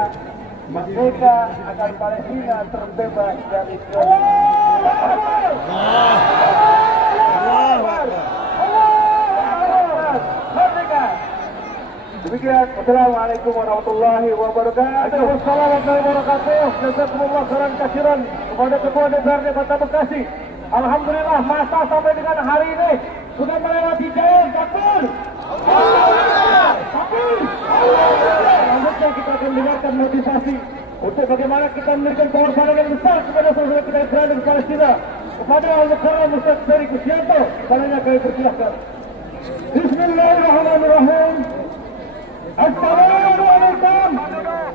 merdeka, agar Palestina terbebas dari merdeka. Demikian, wassalamualaikum warahmatullahi wabarakatuh. Wassalamualaikum warahmatullahi wabarakatuh. Jazakumullah khairan katsiran kepada Ketua DPRD Kota Bekasi. Alhamdulillah masa sampai dengan hari ini sudah melewati jauh. Takbir. Takbir. Selanjutnya kita akan dengarkan motivasi untuk bagaimana kita memberikan pengorbanan yang besar kepada saudara kita Israel dan Palestina. Kepada Al-Mukarram Ustaz Ferry Kusyanto, kalanya kami persilahkan. Bismillahirrahmanirrahim. Assalamualaikum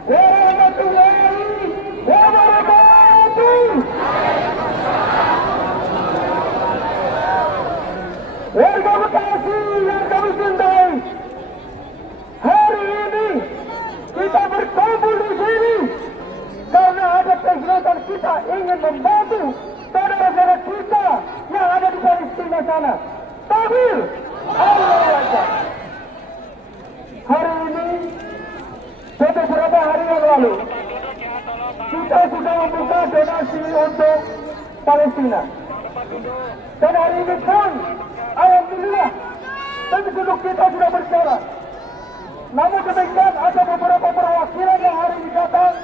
warahmatullahi wabarakatuh. Warga Bekasi yang kami cintai, hari ini kita berkumpul di sini karena ada keinginan kita ingin membantu saudara-saudara kita yang ada di Palestina sana. Takbir. Allahu Akbar. Hari ini, beberapa hari yang lalu, kita sudah membuka donasi untuk Palestina. Dan hari ini pun, alhamdulillah, penduduk kita sudah berjalan. Namun demikian, ada beberapa perwakilan yang hari ini datang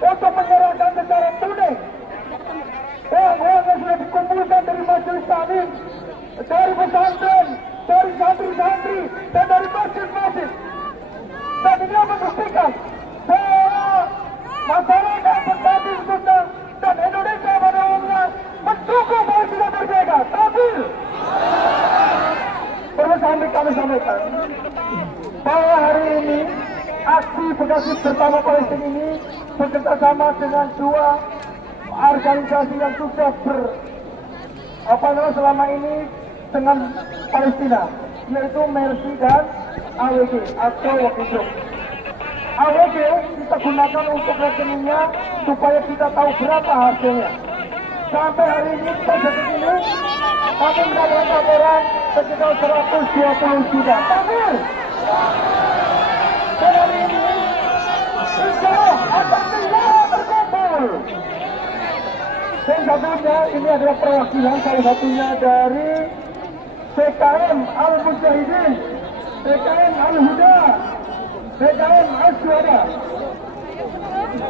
untuk menyerahkan secara tunai uang-uang yang sudah dikumpulkan dari majelis taklim, dari pesantren, dari santri-santri, dan dari masjid-masjid. Dan ini membuktikan bahwa masyarakat Bekasi khususnya dan Indonesia pada umumnya mendukung Palestina merdeka. Takbir. Perlu kami sampaikan bahwa hari ini aksi Bekasi Bersama Palestina ini bekerjasama dengan dua organisasi yang sudah selama ini dengan Palestina, yaitu Mercy dan AWG atau Wakil. AWG kita gunakan untuk rekeningnya supaya kita tahu berapa hasilnya. Sampai hari ini, pada detik ini, kami mendapatkan laporan sekitar 120 juta. Takbir. Dan hari ini, insya Allah akan segera terkumpul. Dan satunya ini adalah perwakilan salah satunya dari TKM Al-Mujahidin, TKM Al-Huda, TKM Al-Syuhada.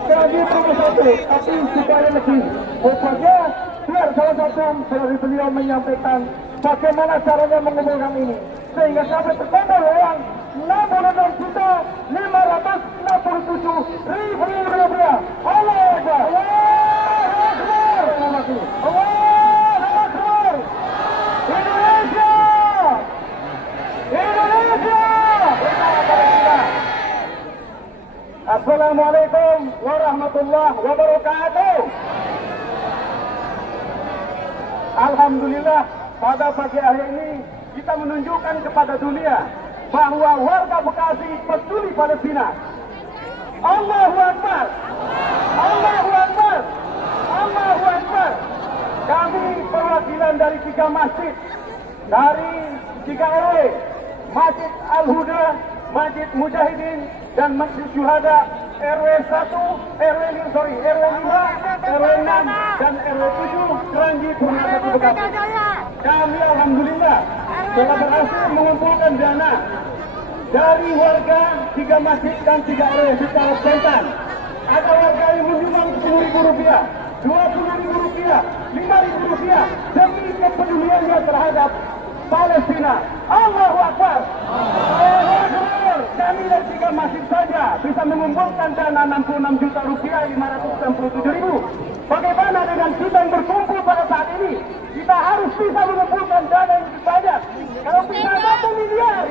Kami perlu satu, tapi supaya lebih berbahagia, biar salah satu dari beliau menyampaikan bagaimana caranya mengumpulkan ini. Sehingga sampai terkumpul uang 66.567.000 rupiah. Allahu Akbar. Allahu Akbar. Allahu Akbar. Indonesia. Indonesia. Assalamualaikum warahmatullahi wabarakatuh. Alhamdulillah, pada pagi hari ini kita menunjukkan kepada dunia bahwa warga Bekasi peduli Palestina. Allahu Akbar. Allahu Akbar. Allahu Akbar. Kami perwakilan dari 3 masjid, dari 3 RW, Masjid Al-Huda, Masjid Mujahidin, dan Masjid Syuhada, RW 1, RW 5, RW 6, dan RW 7, Keranji, Purwodadi, Bekasi. Kami alhamdulillah telah berhasil mengumpulkan dana dari warga 3 masjid dan 3 RW secara spontan. Ada warga yang menyumbang Rp10.000, Rp20.000, Rp5.000 demi kepeduliannya terhadap Palestina. Allahu Akbar. Allahu Akbar. Kami dari 3 masjid saja bisa mengumpulkan dana Rp66.567.000. Bagaimana dengan kita yang berkumpul pada saat ini? Kita harus bisa mengumpulkan dana yang lebih banyak. Kalau bisa 1 miliar.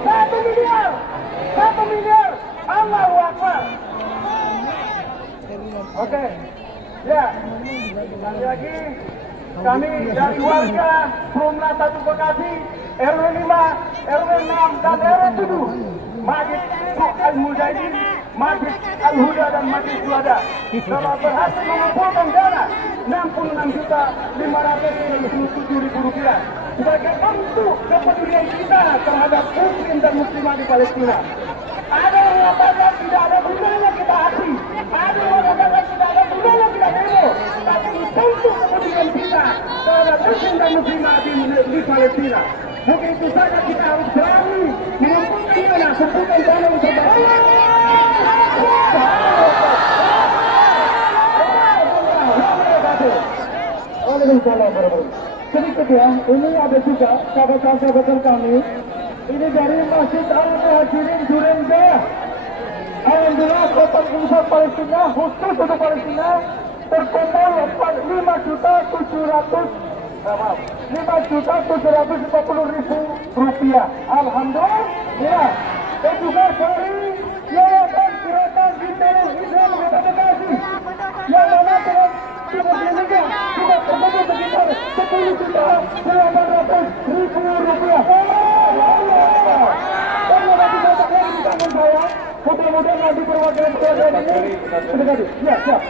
1 miliar. Sekali lagi, kami dari warga Perumna 1 Bekasi, RW 5, RW 6, dan RW 7, Majlis Al-Mujahidin, Majlis Al-Huda, dan Majlis Syuhada telah berhasil mengumpulkan dana Rp66.597.000 sebagai bentuk kepedulian kita terhadap muslim dan muslimah di Palestina. Ada yang mengatakan tidak ada gunanya kita aksi, ada yang mengatakan tidak ada gunanya kita demo, tapi bentuk kepedulian kita terhadap muslim dan muslimah di Palestina. Mungkin itu saja kita harus berani mengumpulkan dana, kumpulkan dana untuk sedikit ya, ini ada juga sahabat-sahabat kami. Ini dari Masjid Al-Muhajirin Duren Jaya. Alhamdulillah total infak Palestina khusus untuk Palestina terkumpul 5.740.000 rupiah. Alhamdulillah. Ya. Dan juga dari Yayasan Gerakan Intoleransi Islam Kota Bekasi yang mana dengan timur juga terkumpul sekitar 10.800.000 rupiah. Terima kasih banyak lagi di tangan saya. Mudah-mudahan nanti perwakilan ini sudah jadi. Ya, siap.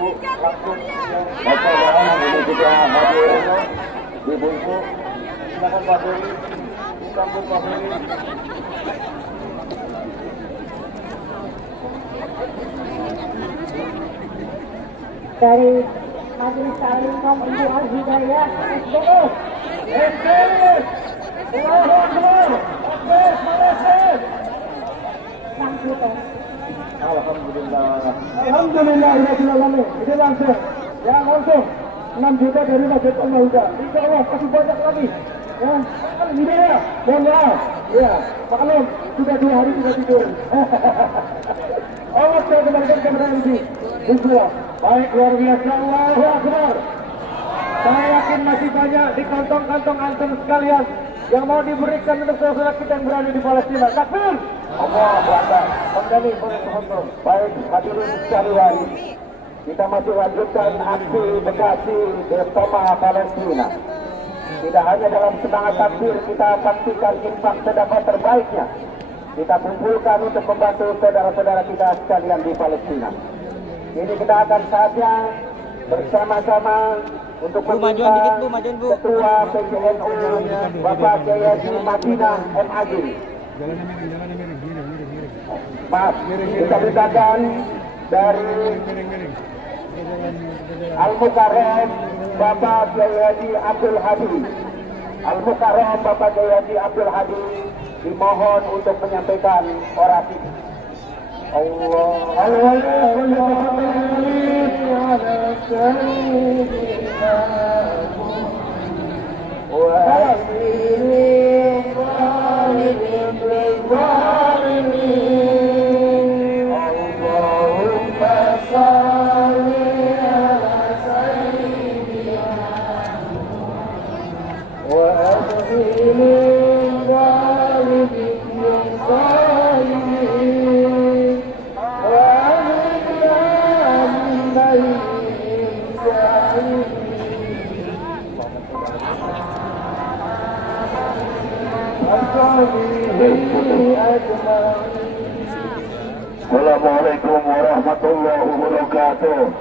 Ini juga hadir di Ibu. Silakan Pak Beri, disambut Pak Beri. Dari Majelis Ta'lim Kaum Ibu Al-Hidayah SDS. SDS. Allahu Akbar. Akbar, Malaysia. 6 juta. Alhamdulillah. Alhamdulillah, ini langsung. Ya, langsung 6 juta dari Masjid Al-Huda. Insya Allah kasih banyak lagi. Ya, ini ya, mohon maaf. Ya, maklum sudah 2 hari tidak tidur. Allah saya kembalikan kepada MC. Bismillah. Baik, luar biasa. Allahu Akbar. Saya yakin masih banyak di kantong-kantong antum sekalian yang mau diberikan untuk saudara kita yang berada di Palestina. Takbir. Allahu Akbar. Kembali teman-teman. Baik, hadirin sekalian. Kita masih lanjutkan aksi Bekasi bersama Palestina. Tidak hanya dalam semangat takbir, kita pastikan infak sedekah terbaiknya kita kumpulkan untuk membantu saudara-saudara kita sekalian di Palestina. Ini kita akan saatnya bersama-sama untuk meminta Ketua PGNU Bapak Kiai Haji Madinah MAG. Maaf, kita mintakan dari Al-Mukarram Bapak Kiai Haji Abdul Hadi. Al-Mukarram Bapak Kiai Haji Abdul Hadi dimohon untuk menyampaikan orasi. Assalamualaikum warahmatullahi wabarakatuh.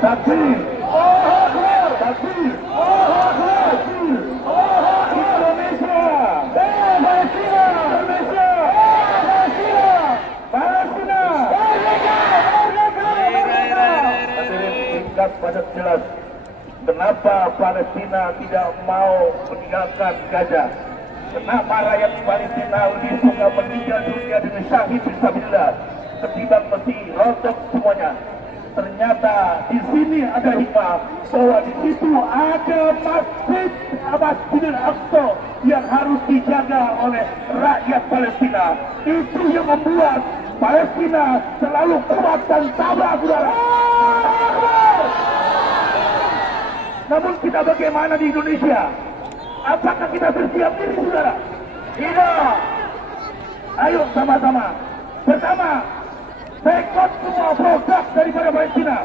Takbir. Allahu Akbar. Takbir. Allahu Akbar. Allahu Akbar. Indonesia. Palestina. Indonesia. Palestina. Palestina. Hadirin singkat padat jelas. Kenapa Palestina tidak mau meninggalkan Gaza? Kenapa rakyat Palestina lebih suka meninggal dunia dengan syahid fisabilillah ketimbang mesti rontok semuanya? Ternyata di sini ada hikmah bahwa di situ ada Masjidil Aqsa yang harus dijaga oleh rakyat Palestina. Itu yang membuat Palestina selalu kuat dan tabah, saudara. Namun kita bagaimana di Indonesia? Apakah kita bersiap diri, saudara? Tidak. Ayo sama-sama. Pertama, boikot semua produk daripada Palestina.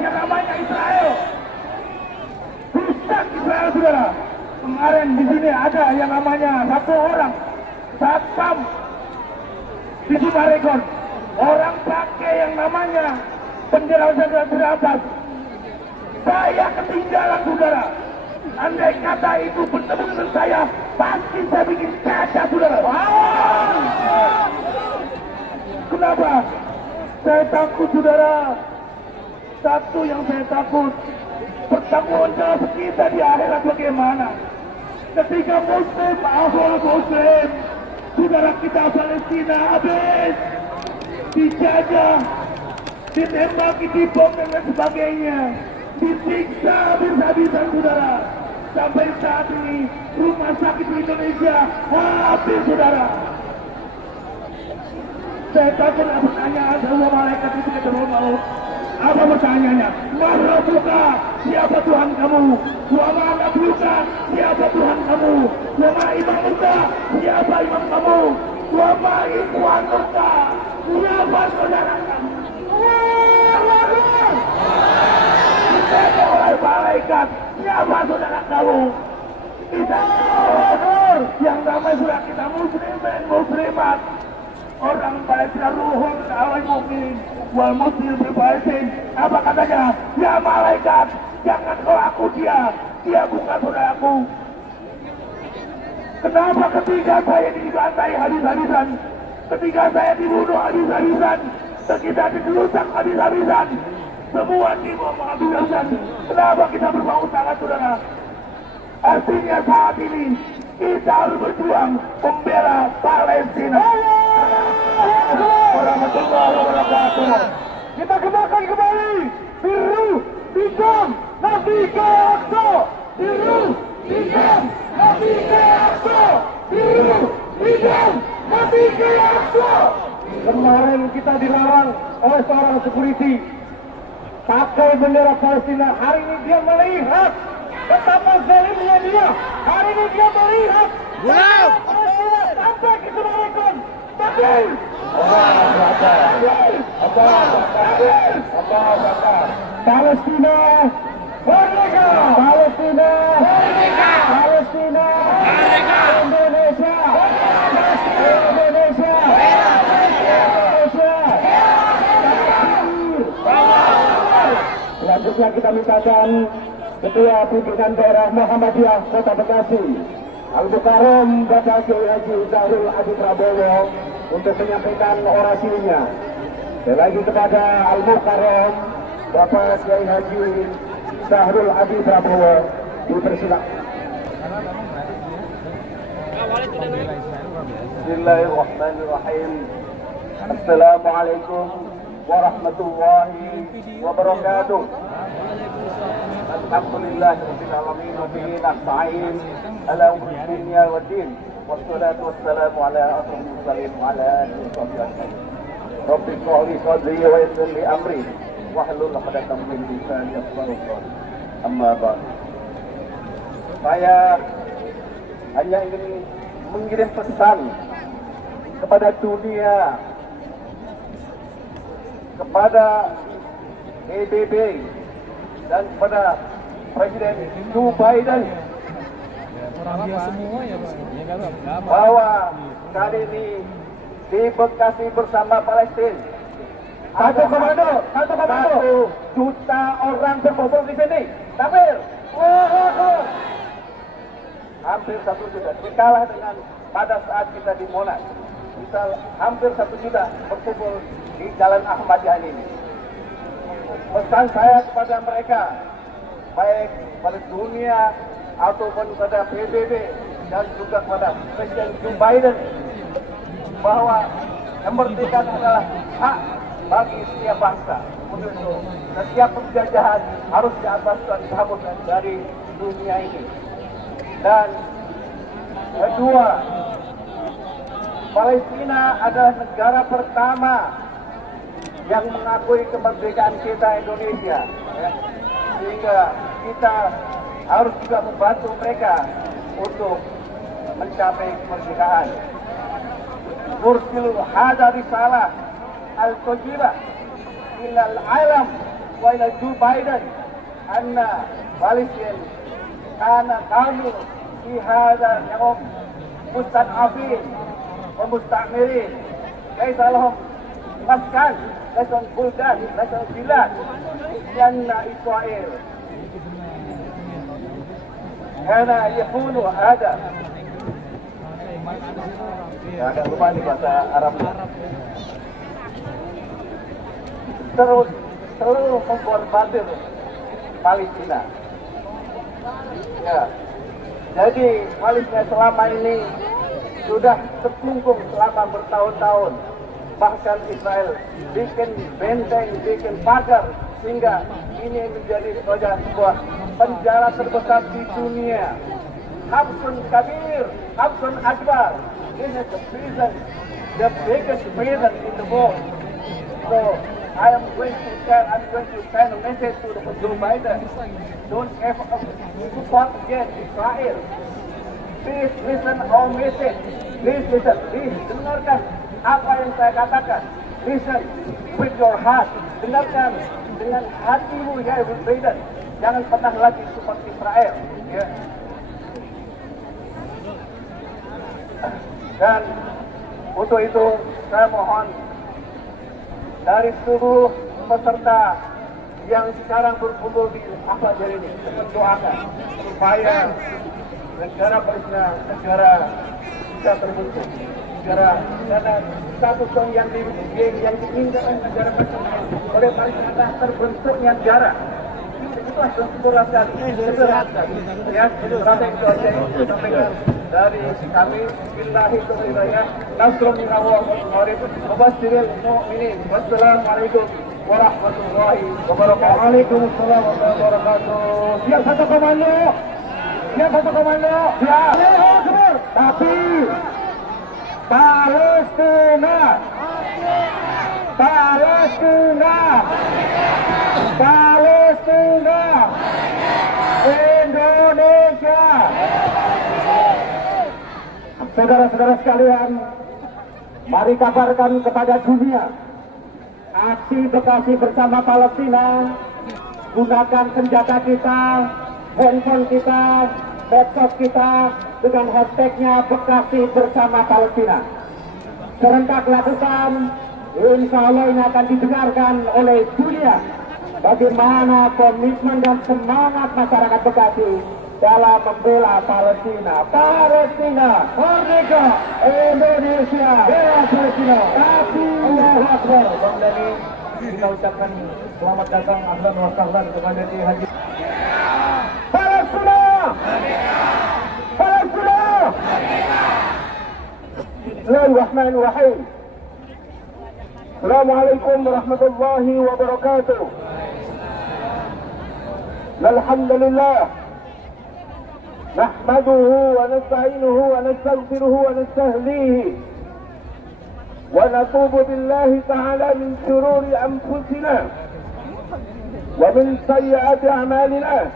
yang namanya Israel. Rusak Israel, saudara. Kemarin di sini ada yang namanya satu orang satpam di Sumarekon. Orang pakai yang namanya bendera atas. Saya ketinggalan, saudara. Andai kata itu bertemu dengan saya, pasti saya bikin kaca, saudara. Kenapa? Saya takut, saudara. Satu yang saya takut, pertanggungjawab kita di akhirat bagaimana? Ketika Muslim, awal Muslim, saudara kita Palestina habis dijajah, ditembaki, dibom dan lain sebagainya, disiksa habis-habisan, saudara. Sampai saat ini rumah sakit di Indonesia habis, saudara. Saya takut pertanyaan semua malaikat itu ketemu maut. Apa pertanyaannya? Marabbuka, siapa Tuhan kamu? Wa ma nabiyuka, siapa Tuhan kamu? Wa ma imamuka, siapa imam kamu? Wa ma ikhwanuka, siapa saudara kamu? Ditanya oleh malaikat, siapa saudara kamu? Tidak yang namanya sudah kita muslimin, muslimat. Orang Palestina ruhul awal mukmin wal muslim berbahasin. Apa katanya? Ya malaikat, jangan kau aku dia bukan saudaraku. Kenapa ketika saya dibantai habis-habisan, ketika saya dibunuh habis-habisan, ketika digelusak habis-habisan, semua dibawa habis-habisan, kenapa kita berbangun tangan, saudara? Artinya saat ini kita harus berjuang membela Palestina. Warahmatullahi wabarakatuh. Kita kembangkan kembali biru, hitam, Nabi Aqsa. Biru, hitam, Nabi Aqsa. Biru, hitam, Nabi Aqsa. Kemarin kita dilarang oleh seorang security pakai bendera Palestina. Hari ini dia melihat betapa zalimnya dia. Hari ini dia melihat Palestina sampai ke Sumarekon. Palestina merdeka! Palestina merdeka! Palestina merdeka! Indonesia Indonesia Indonesia. Selanjutnya kita mintakan Ketua Pimpinan Daerah Muhammadiyah Kota Bekasi Al-Mukarram Bapak Kiai Haji Zahrul Adi Prabowo untuk menyampaikan orasinya. Sekali lagi kepada Al-Mukarram Bapak Kiai Haji Zahrul Adi Prabowo dipersilakan. Bismillahirrahmanirrahim. Assalamualaikum warahmatullahi wabarakatuh. Alhamdulillahirabbil alamin wa bihi nasta'in ala umuri dunya waddin wassalatu wassalamu ala asyrafil mursalin wa ala alihi washabbihi. Rabbi shrah li sadri wa yassir li amri wahlul 'uqdatam min lisani yafqahu qawli. Amma ba'd. Saya hanya ingin mengirim pesan kepada dunia, kepada PBB dan kepada Presiden Joe Biden bahwa kali ini di Bekasi bersama Palestina satu juta orang berkumpul di sini. Takbir! Hampir 1 juta. Kalah dengan pada saat kita di Monas. Kita hampir 1 juta berkumpul di Jalan Ahmad Yani ini. Pesan saya kepada mereka, baik pada dunia ataupun pada PBB dan juga kepada Presiden Joe Biden, bahwa kemerdekaan adalah hak bagi setiap bangsa. Setiap penjajahan harus diataskan dihapus dari dunia ini. Dan kedua, Palestina adalah negara pertama yang mengakui kemerdekaan kita Indonesia, ya. Sehingga kita harus juga membantu mereka untuk mencapai kemerdekaan. Nursil hada risalah al-thayyibah إلى العالم وإلى جو بايدن أن فلسطين كانوا في هذا اليوم مستضعفين ومستعمرين، ليس لهم مسكن، ليس لهم بلدان، ليس لهم بلاد، لأن إسرائيل كان يكون هذا agak lupa nih bahasa Arab. Terus seluruh memborbardir Palestina. Ya. Jadi Palestina selama ini sudah terkungkung selama bertahun-tahun. Bahkan Israel bikin benteng, bikin pagar, sehingga ini menjadi sebuah penjara terbesar di dunia. Habsun Kabir, Habsun Akbar. This is the prison, the biggest prison in the world. So I'm going to send a message to the Joe Biden. Don't ever support against Israel. Please listen our message. Please listen. Please dengarkan apa yang saya katakan. Listen with your heart. Dengarkan dengan hatimu ya Joe Biden. Jangan pernah lagi support Israel. Ya. Dan untuk itu saya mohon dari seluruh peserta yang sekarang berkumpul di Al-Azhar ini mendoakan supaya negara Palestina negara bisa terbentuk, negara karena status yang diinginkan negara Palestina oleh Palestina terbentuknya negara. Itu sempurna sekali. Ya, berada itu aja yang disampaikan dari kami. Billahi taufiq, nasrun min Allah wa mubashshiril mu'minin. Wassalamualaikum warahmatullahi wabarakatuh. Waalaikumsalam warahmatullahi wabarakatuh. Siap satu komando. Siap satu komando. Siap. Tapi Palestina. Palestina. Palestina, Indonesia. Saudara-saudara sekalian, mari kabarkan kepada dunia aksi Bekasi bersama Palestina. Gunakan senjata kita, handphone kita, medsos kita dengan hashtagnya Bekasi bersama Palestina. Serentak lakukan, insya Allah ini akan didengarkan oleh dunia. Bagaimana komitmen dan semangat masyarakat Bekasi dalam membela Palestina. Palestina merdeka, Indonesia bela Palestina. Tapi Allahu Akbar. Bang Dhani, kita ucapkan selamat datang ahlan wa sahlan kepada di haji. Palestina, Palestina. Bismillahirrahmanirrahim. Assalamualaikum warahmatullahi wabarakatuh. Alhamdulillah. Nahmaduhu wa nasta'inuhu wa nastaghfiruhu wa nastahdihi. Wa natubu billahi ta'ala min shururi anfusina wa min sayyiati a'malina.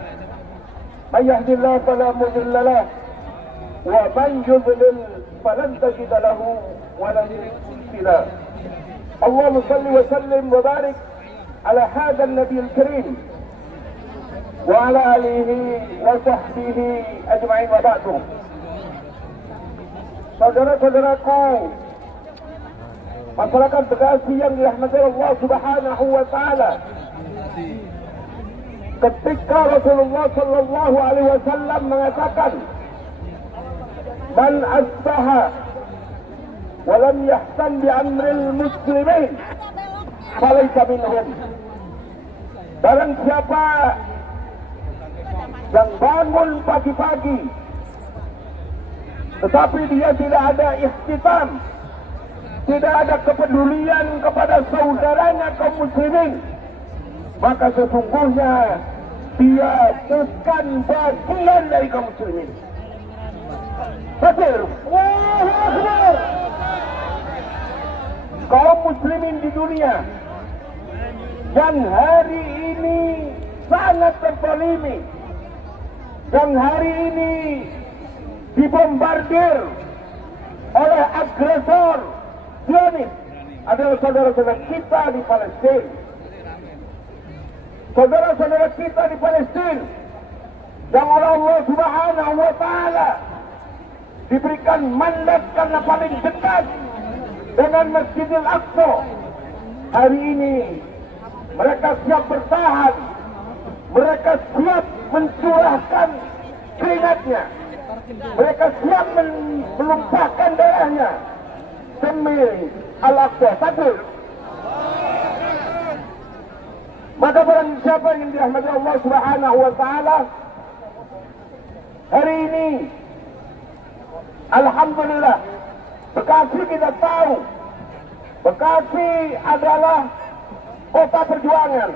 Man yahdihillahu fala mudilla lahu wa man yudlil falan tajid lahu waliyan murshida. اللهم صل وسلم وبارك على هذا النبي الكريم وعلى آله وصحبه أجمعين وبعد. Saudara-saudaraku, masyarakat Bekasi yang dirahmati Allah Subhanahu wa taala, ketika Rasulullah sallallahu alaihi wasallam mengatakan, "Man asbaha walam yahsan bi amril muslimin falaysa minhum." Barang siapa yang bangun pagi-pagi tetapi dia tidak ada ihtitam, tidak ada kepedulian kepada saudaranya kaum muslimin, maka sesungguhnya dia bukan bagian dari kaum muslimin. Betul. Allahu Akbar. Kaum muslimin di dunia yang hari ini sangat terzalimi, yang hari ini dibombardir oleh agresor Zionis adalah saudara-saudara kita di Palestina. saudara-saudara kita di Palestina yang oleh Allah Subhanahu wa Ta'ala diberikan mandat karena paling dekat dengan Masjidil Aqsa. Hari ini mereka siap bertahan, mereka siap mencurahkan keringatnya, mereka siap menumpahkan darahnya demi Al-Aqsa. Satu. Maka barang siapa yang dirahmati Allah Subhanahu wa Ta'ala, hari ini alhamdulillah Bekasi kita tahu Bekasi adalah kota perjuangan,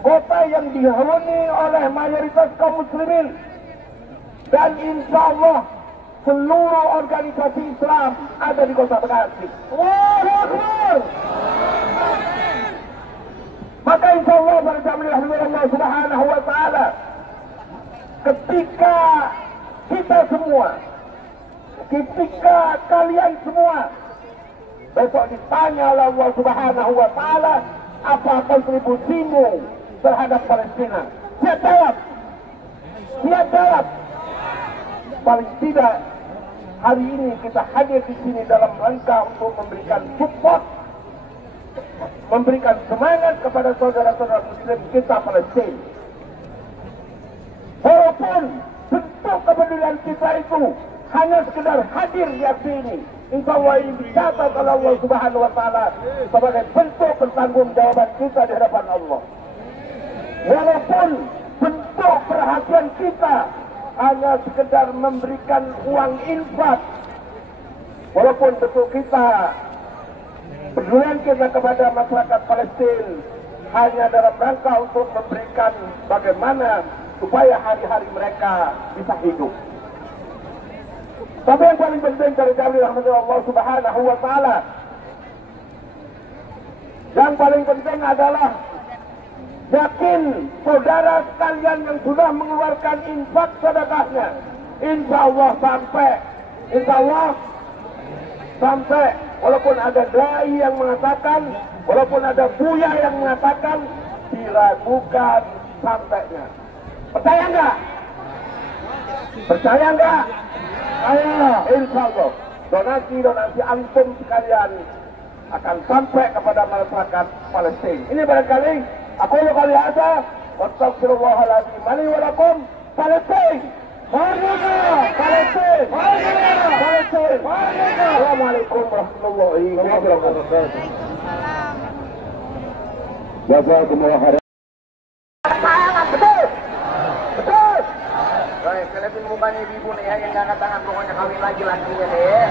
kota yang dihuni oleh mayoritas kaum muslimin, dan insya Allah seluruh organisasi Islam ada di kota Bekasi. Allahu Akbar. Maka insya Allah pada zaman Allah Subhanahu wa Ta'ala, ketika kita semua, ketika kalian semua besok ditanya oleh Allah Subhanahu wa Ta'ala, apa kontribusimu terhadap Palestina? Siap jawab. Siap jawab. Paling tidak hari ini kita hadir di sini dalam rangka untuk memberikan support, memberikan semangat kepada saudara-saudara muslim kita Palestina. Walaupun bentuk kepedulian kita itu hanya sekedar hadir di aksi ini, insya Allah ini dicatat oleh Allah Subhanahu wa Ta'ala sebagai bentuk pertanggungjawaban kita di hadapan Allah. Walaupun bentuk perhatian kita hanya sekedar memberikan uang infak, walaupun bentuk kita, pedulian kita kepada masyarakat Palestina hanya dalam rangka untuk memberikan bagaimana supaya hari-hari mereka bisa hidup. Tapi yang paling penting dari kami rahmat Allah Subhanahu wa Ta'ala, yang paling penting adalah yakin saudara sekalian yang sudah mengeluarkan infak sedekahnya, insya Allah sampai, walaupun ada dai yang mengatakan, walaupun ada buya yang mengatakan, diragukan sampainya. Percaya enggak? Percaya enggak? Ayo, insya Allah donasi antum sekalian akan sampai kepada masyarakat Palestina. Ini barangkali aku kali ada. Wassalamualaikum warahmatullahi Palestina. Palestina. Assalamualaikum warahmatullahi wabarakatuh. Jazakumullah khairan. Kalian mukanya ibu nih ya, yang angkat tangan pokoknya kawin lagi lakinya deh.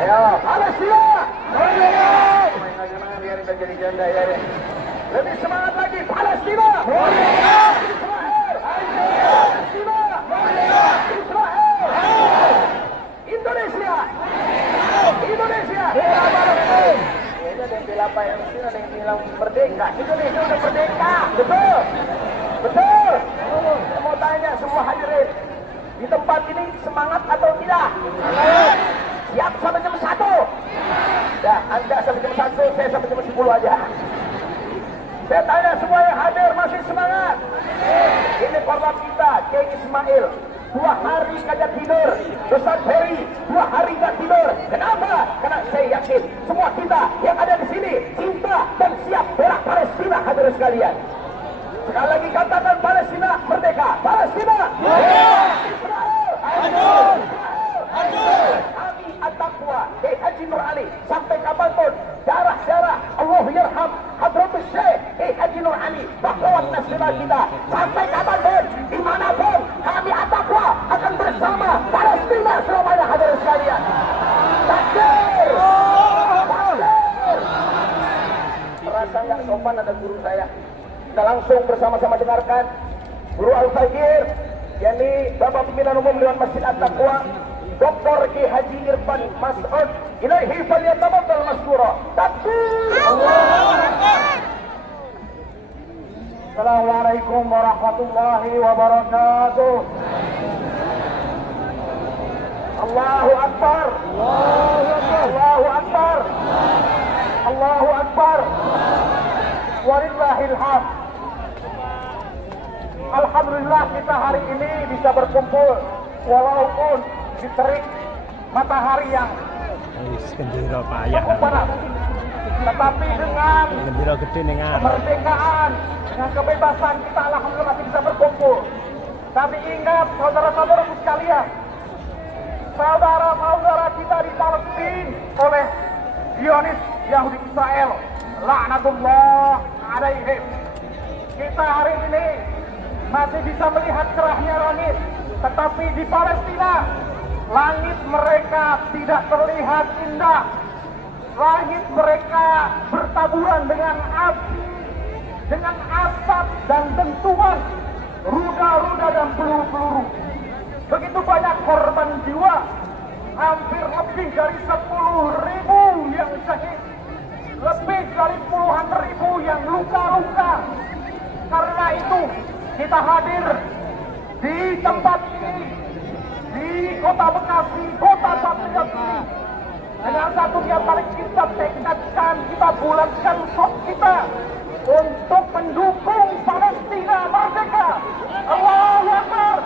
Ayo, Palestina. Main lagi mana biar kita jadi janda ya deh. Lebih semangat lagi, Palestina. Israel. Palestina. Israel. Indonesia. Ini ada yang bilang Palestina, ada yang bilang merdeka. Indonesia udah merdeka. Betul. Saya mau tanya semua hadirin, di tempat ini semangat atau tidak? Siap sampai jam 1? Ya, Anda sampai jam 1, saya sampai jam 10 aja. Saya tanya semua yang hadir masih semangat? Ini korban kita, Kiai Ismail, 2 hari kagak tidur. Ustaz Ferry, 2 hari gak tidur. Kenapa? Karena saya yakin semua kita yang ada di sini cinta dan siap bela Palestina, hadirin sekalian. Sekali lagi katakan Palestina merdeka. Palestina Israel. Kami at-taqwa Haji Nur Ali sampai kapanpun darah Allah yarham Hadratus Syekh Haji Nur Ali pahlawan nasional kita, sampai kapanpun dimanapun kami at-taqwa akan bersama Palestina selamanya, hadirin sekalian. Takbir. Merasa nggak sopan ada guru saya. Kita langsung bersama-sama dengarkan Guru Al-Faqir, yakni Bapak Pimpinan Umum Dewan Masjid At-Taqwa, Dr. Ki Haji Irfan Mas'ud. Ilaihi falyatafaddal masykura. Takbir. Assalamualaikum warahmatullahi wabarakatuh. Allahu Akbar. Allahu Akbar. Allahu Akbar. Walillahil hamd. Alhamdulillah kita hari ini bisa berkumpul walaupun di terik matahari yang Gendera payah. cukup panas. Tetapi dengan Gendera gede ning arep. kemerdekaan, dengan kebebasan kita alhamdulillah masih bisa berkumpul. Tapi ingat saudara-saudaraku sekalian, saudara-saudara kita di Palestina oleh Zionis Yahudi Israel, laknatullah alaihim. Kita hari ini masih bisa melihat cerahnya langit, tetapi di Palestina langit mereka tidak terlihat indah. Langit mereka bertaburan dengan api, dengan asap dan dentuman, ruda-ruda dan peluru-peluru. Begitu banyak korban jiwa, hampir lebih dari 10.000 yang syahid, lebih dari puluhan ribu yang luka-luka. Karena itu kita hadir di tempat ini, di kota Bekasi, kota patriot ini, dengan satu yang paling kita tekadkan, kita bulatkan sok kita untuk mendukung Palestina merdeka. Allahu Akbar,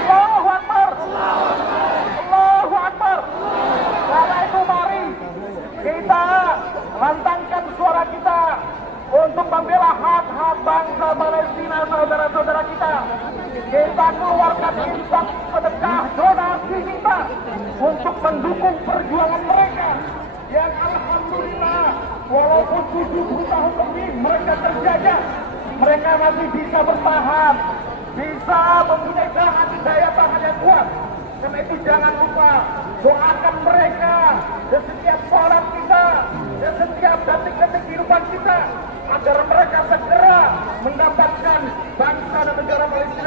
Allahu Akbar, Allahu Akbar. Karena itu mari kita lantangkan suara kita untuk membela hak-hak bangsa Palestina, saudara-saudara kita. Kita keluarkan infak, sedekah, donasi kita untuk mendukung perjuangan mereka yang alhamdulillah walaupun 70 tahun lebih mereka terjajah, mereka masih bisa bertahan, bisa mempunyai daya tahan yang kuat. Karena itu jangan lupa doakan mereka dan setiap sholat kita dan setiap detik-detik kehidupan kita agar mereka segera mendapatkan bangsa dan negara Palestina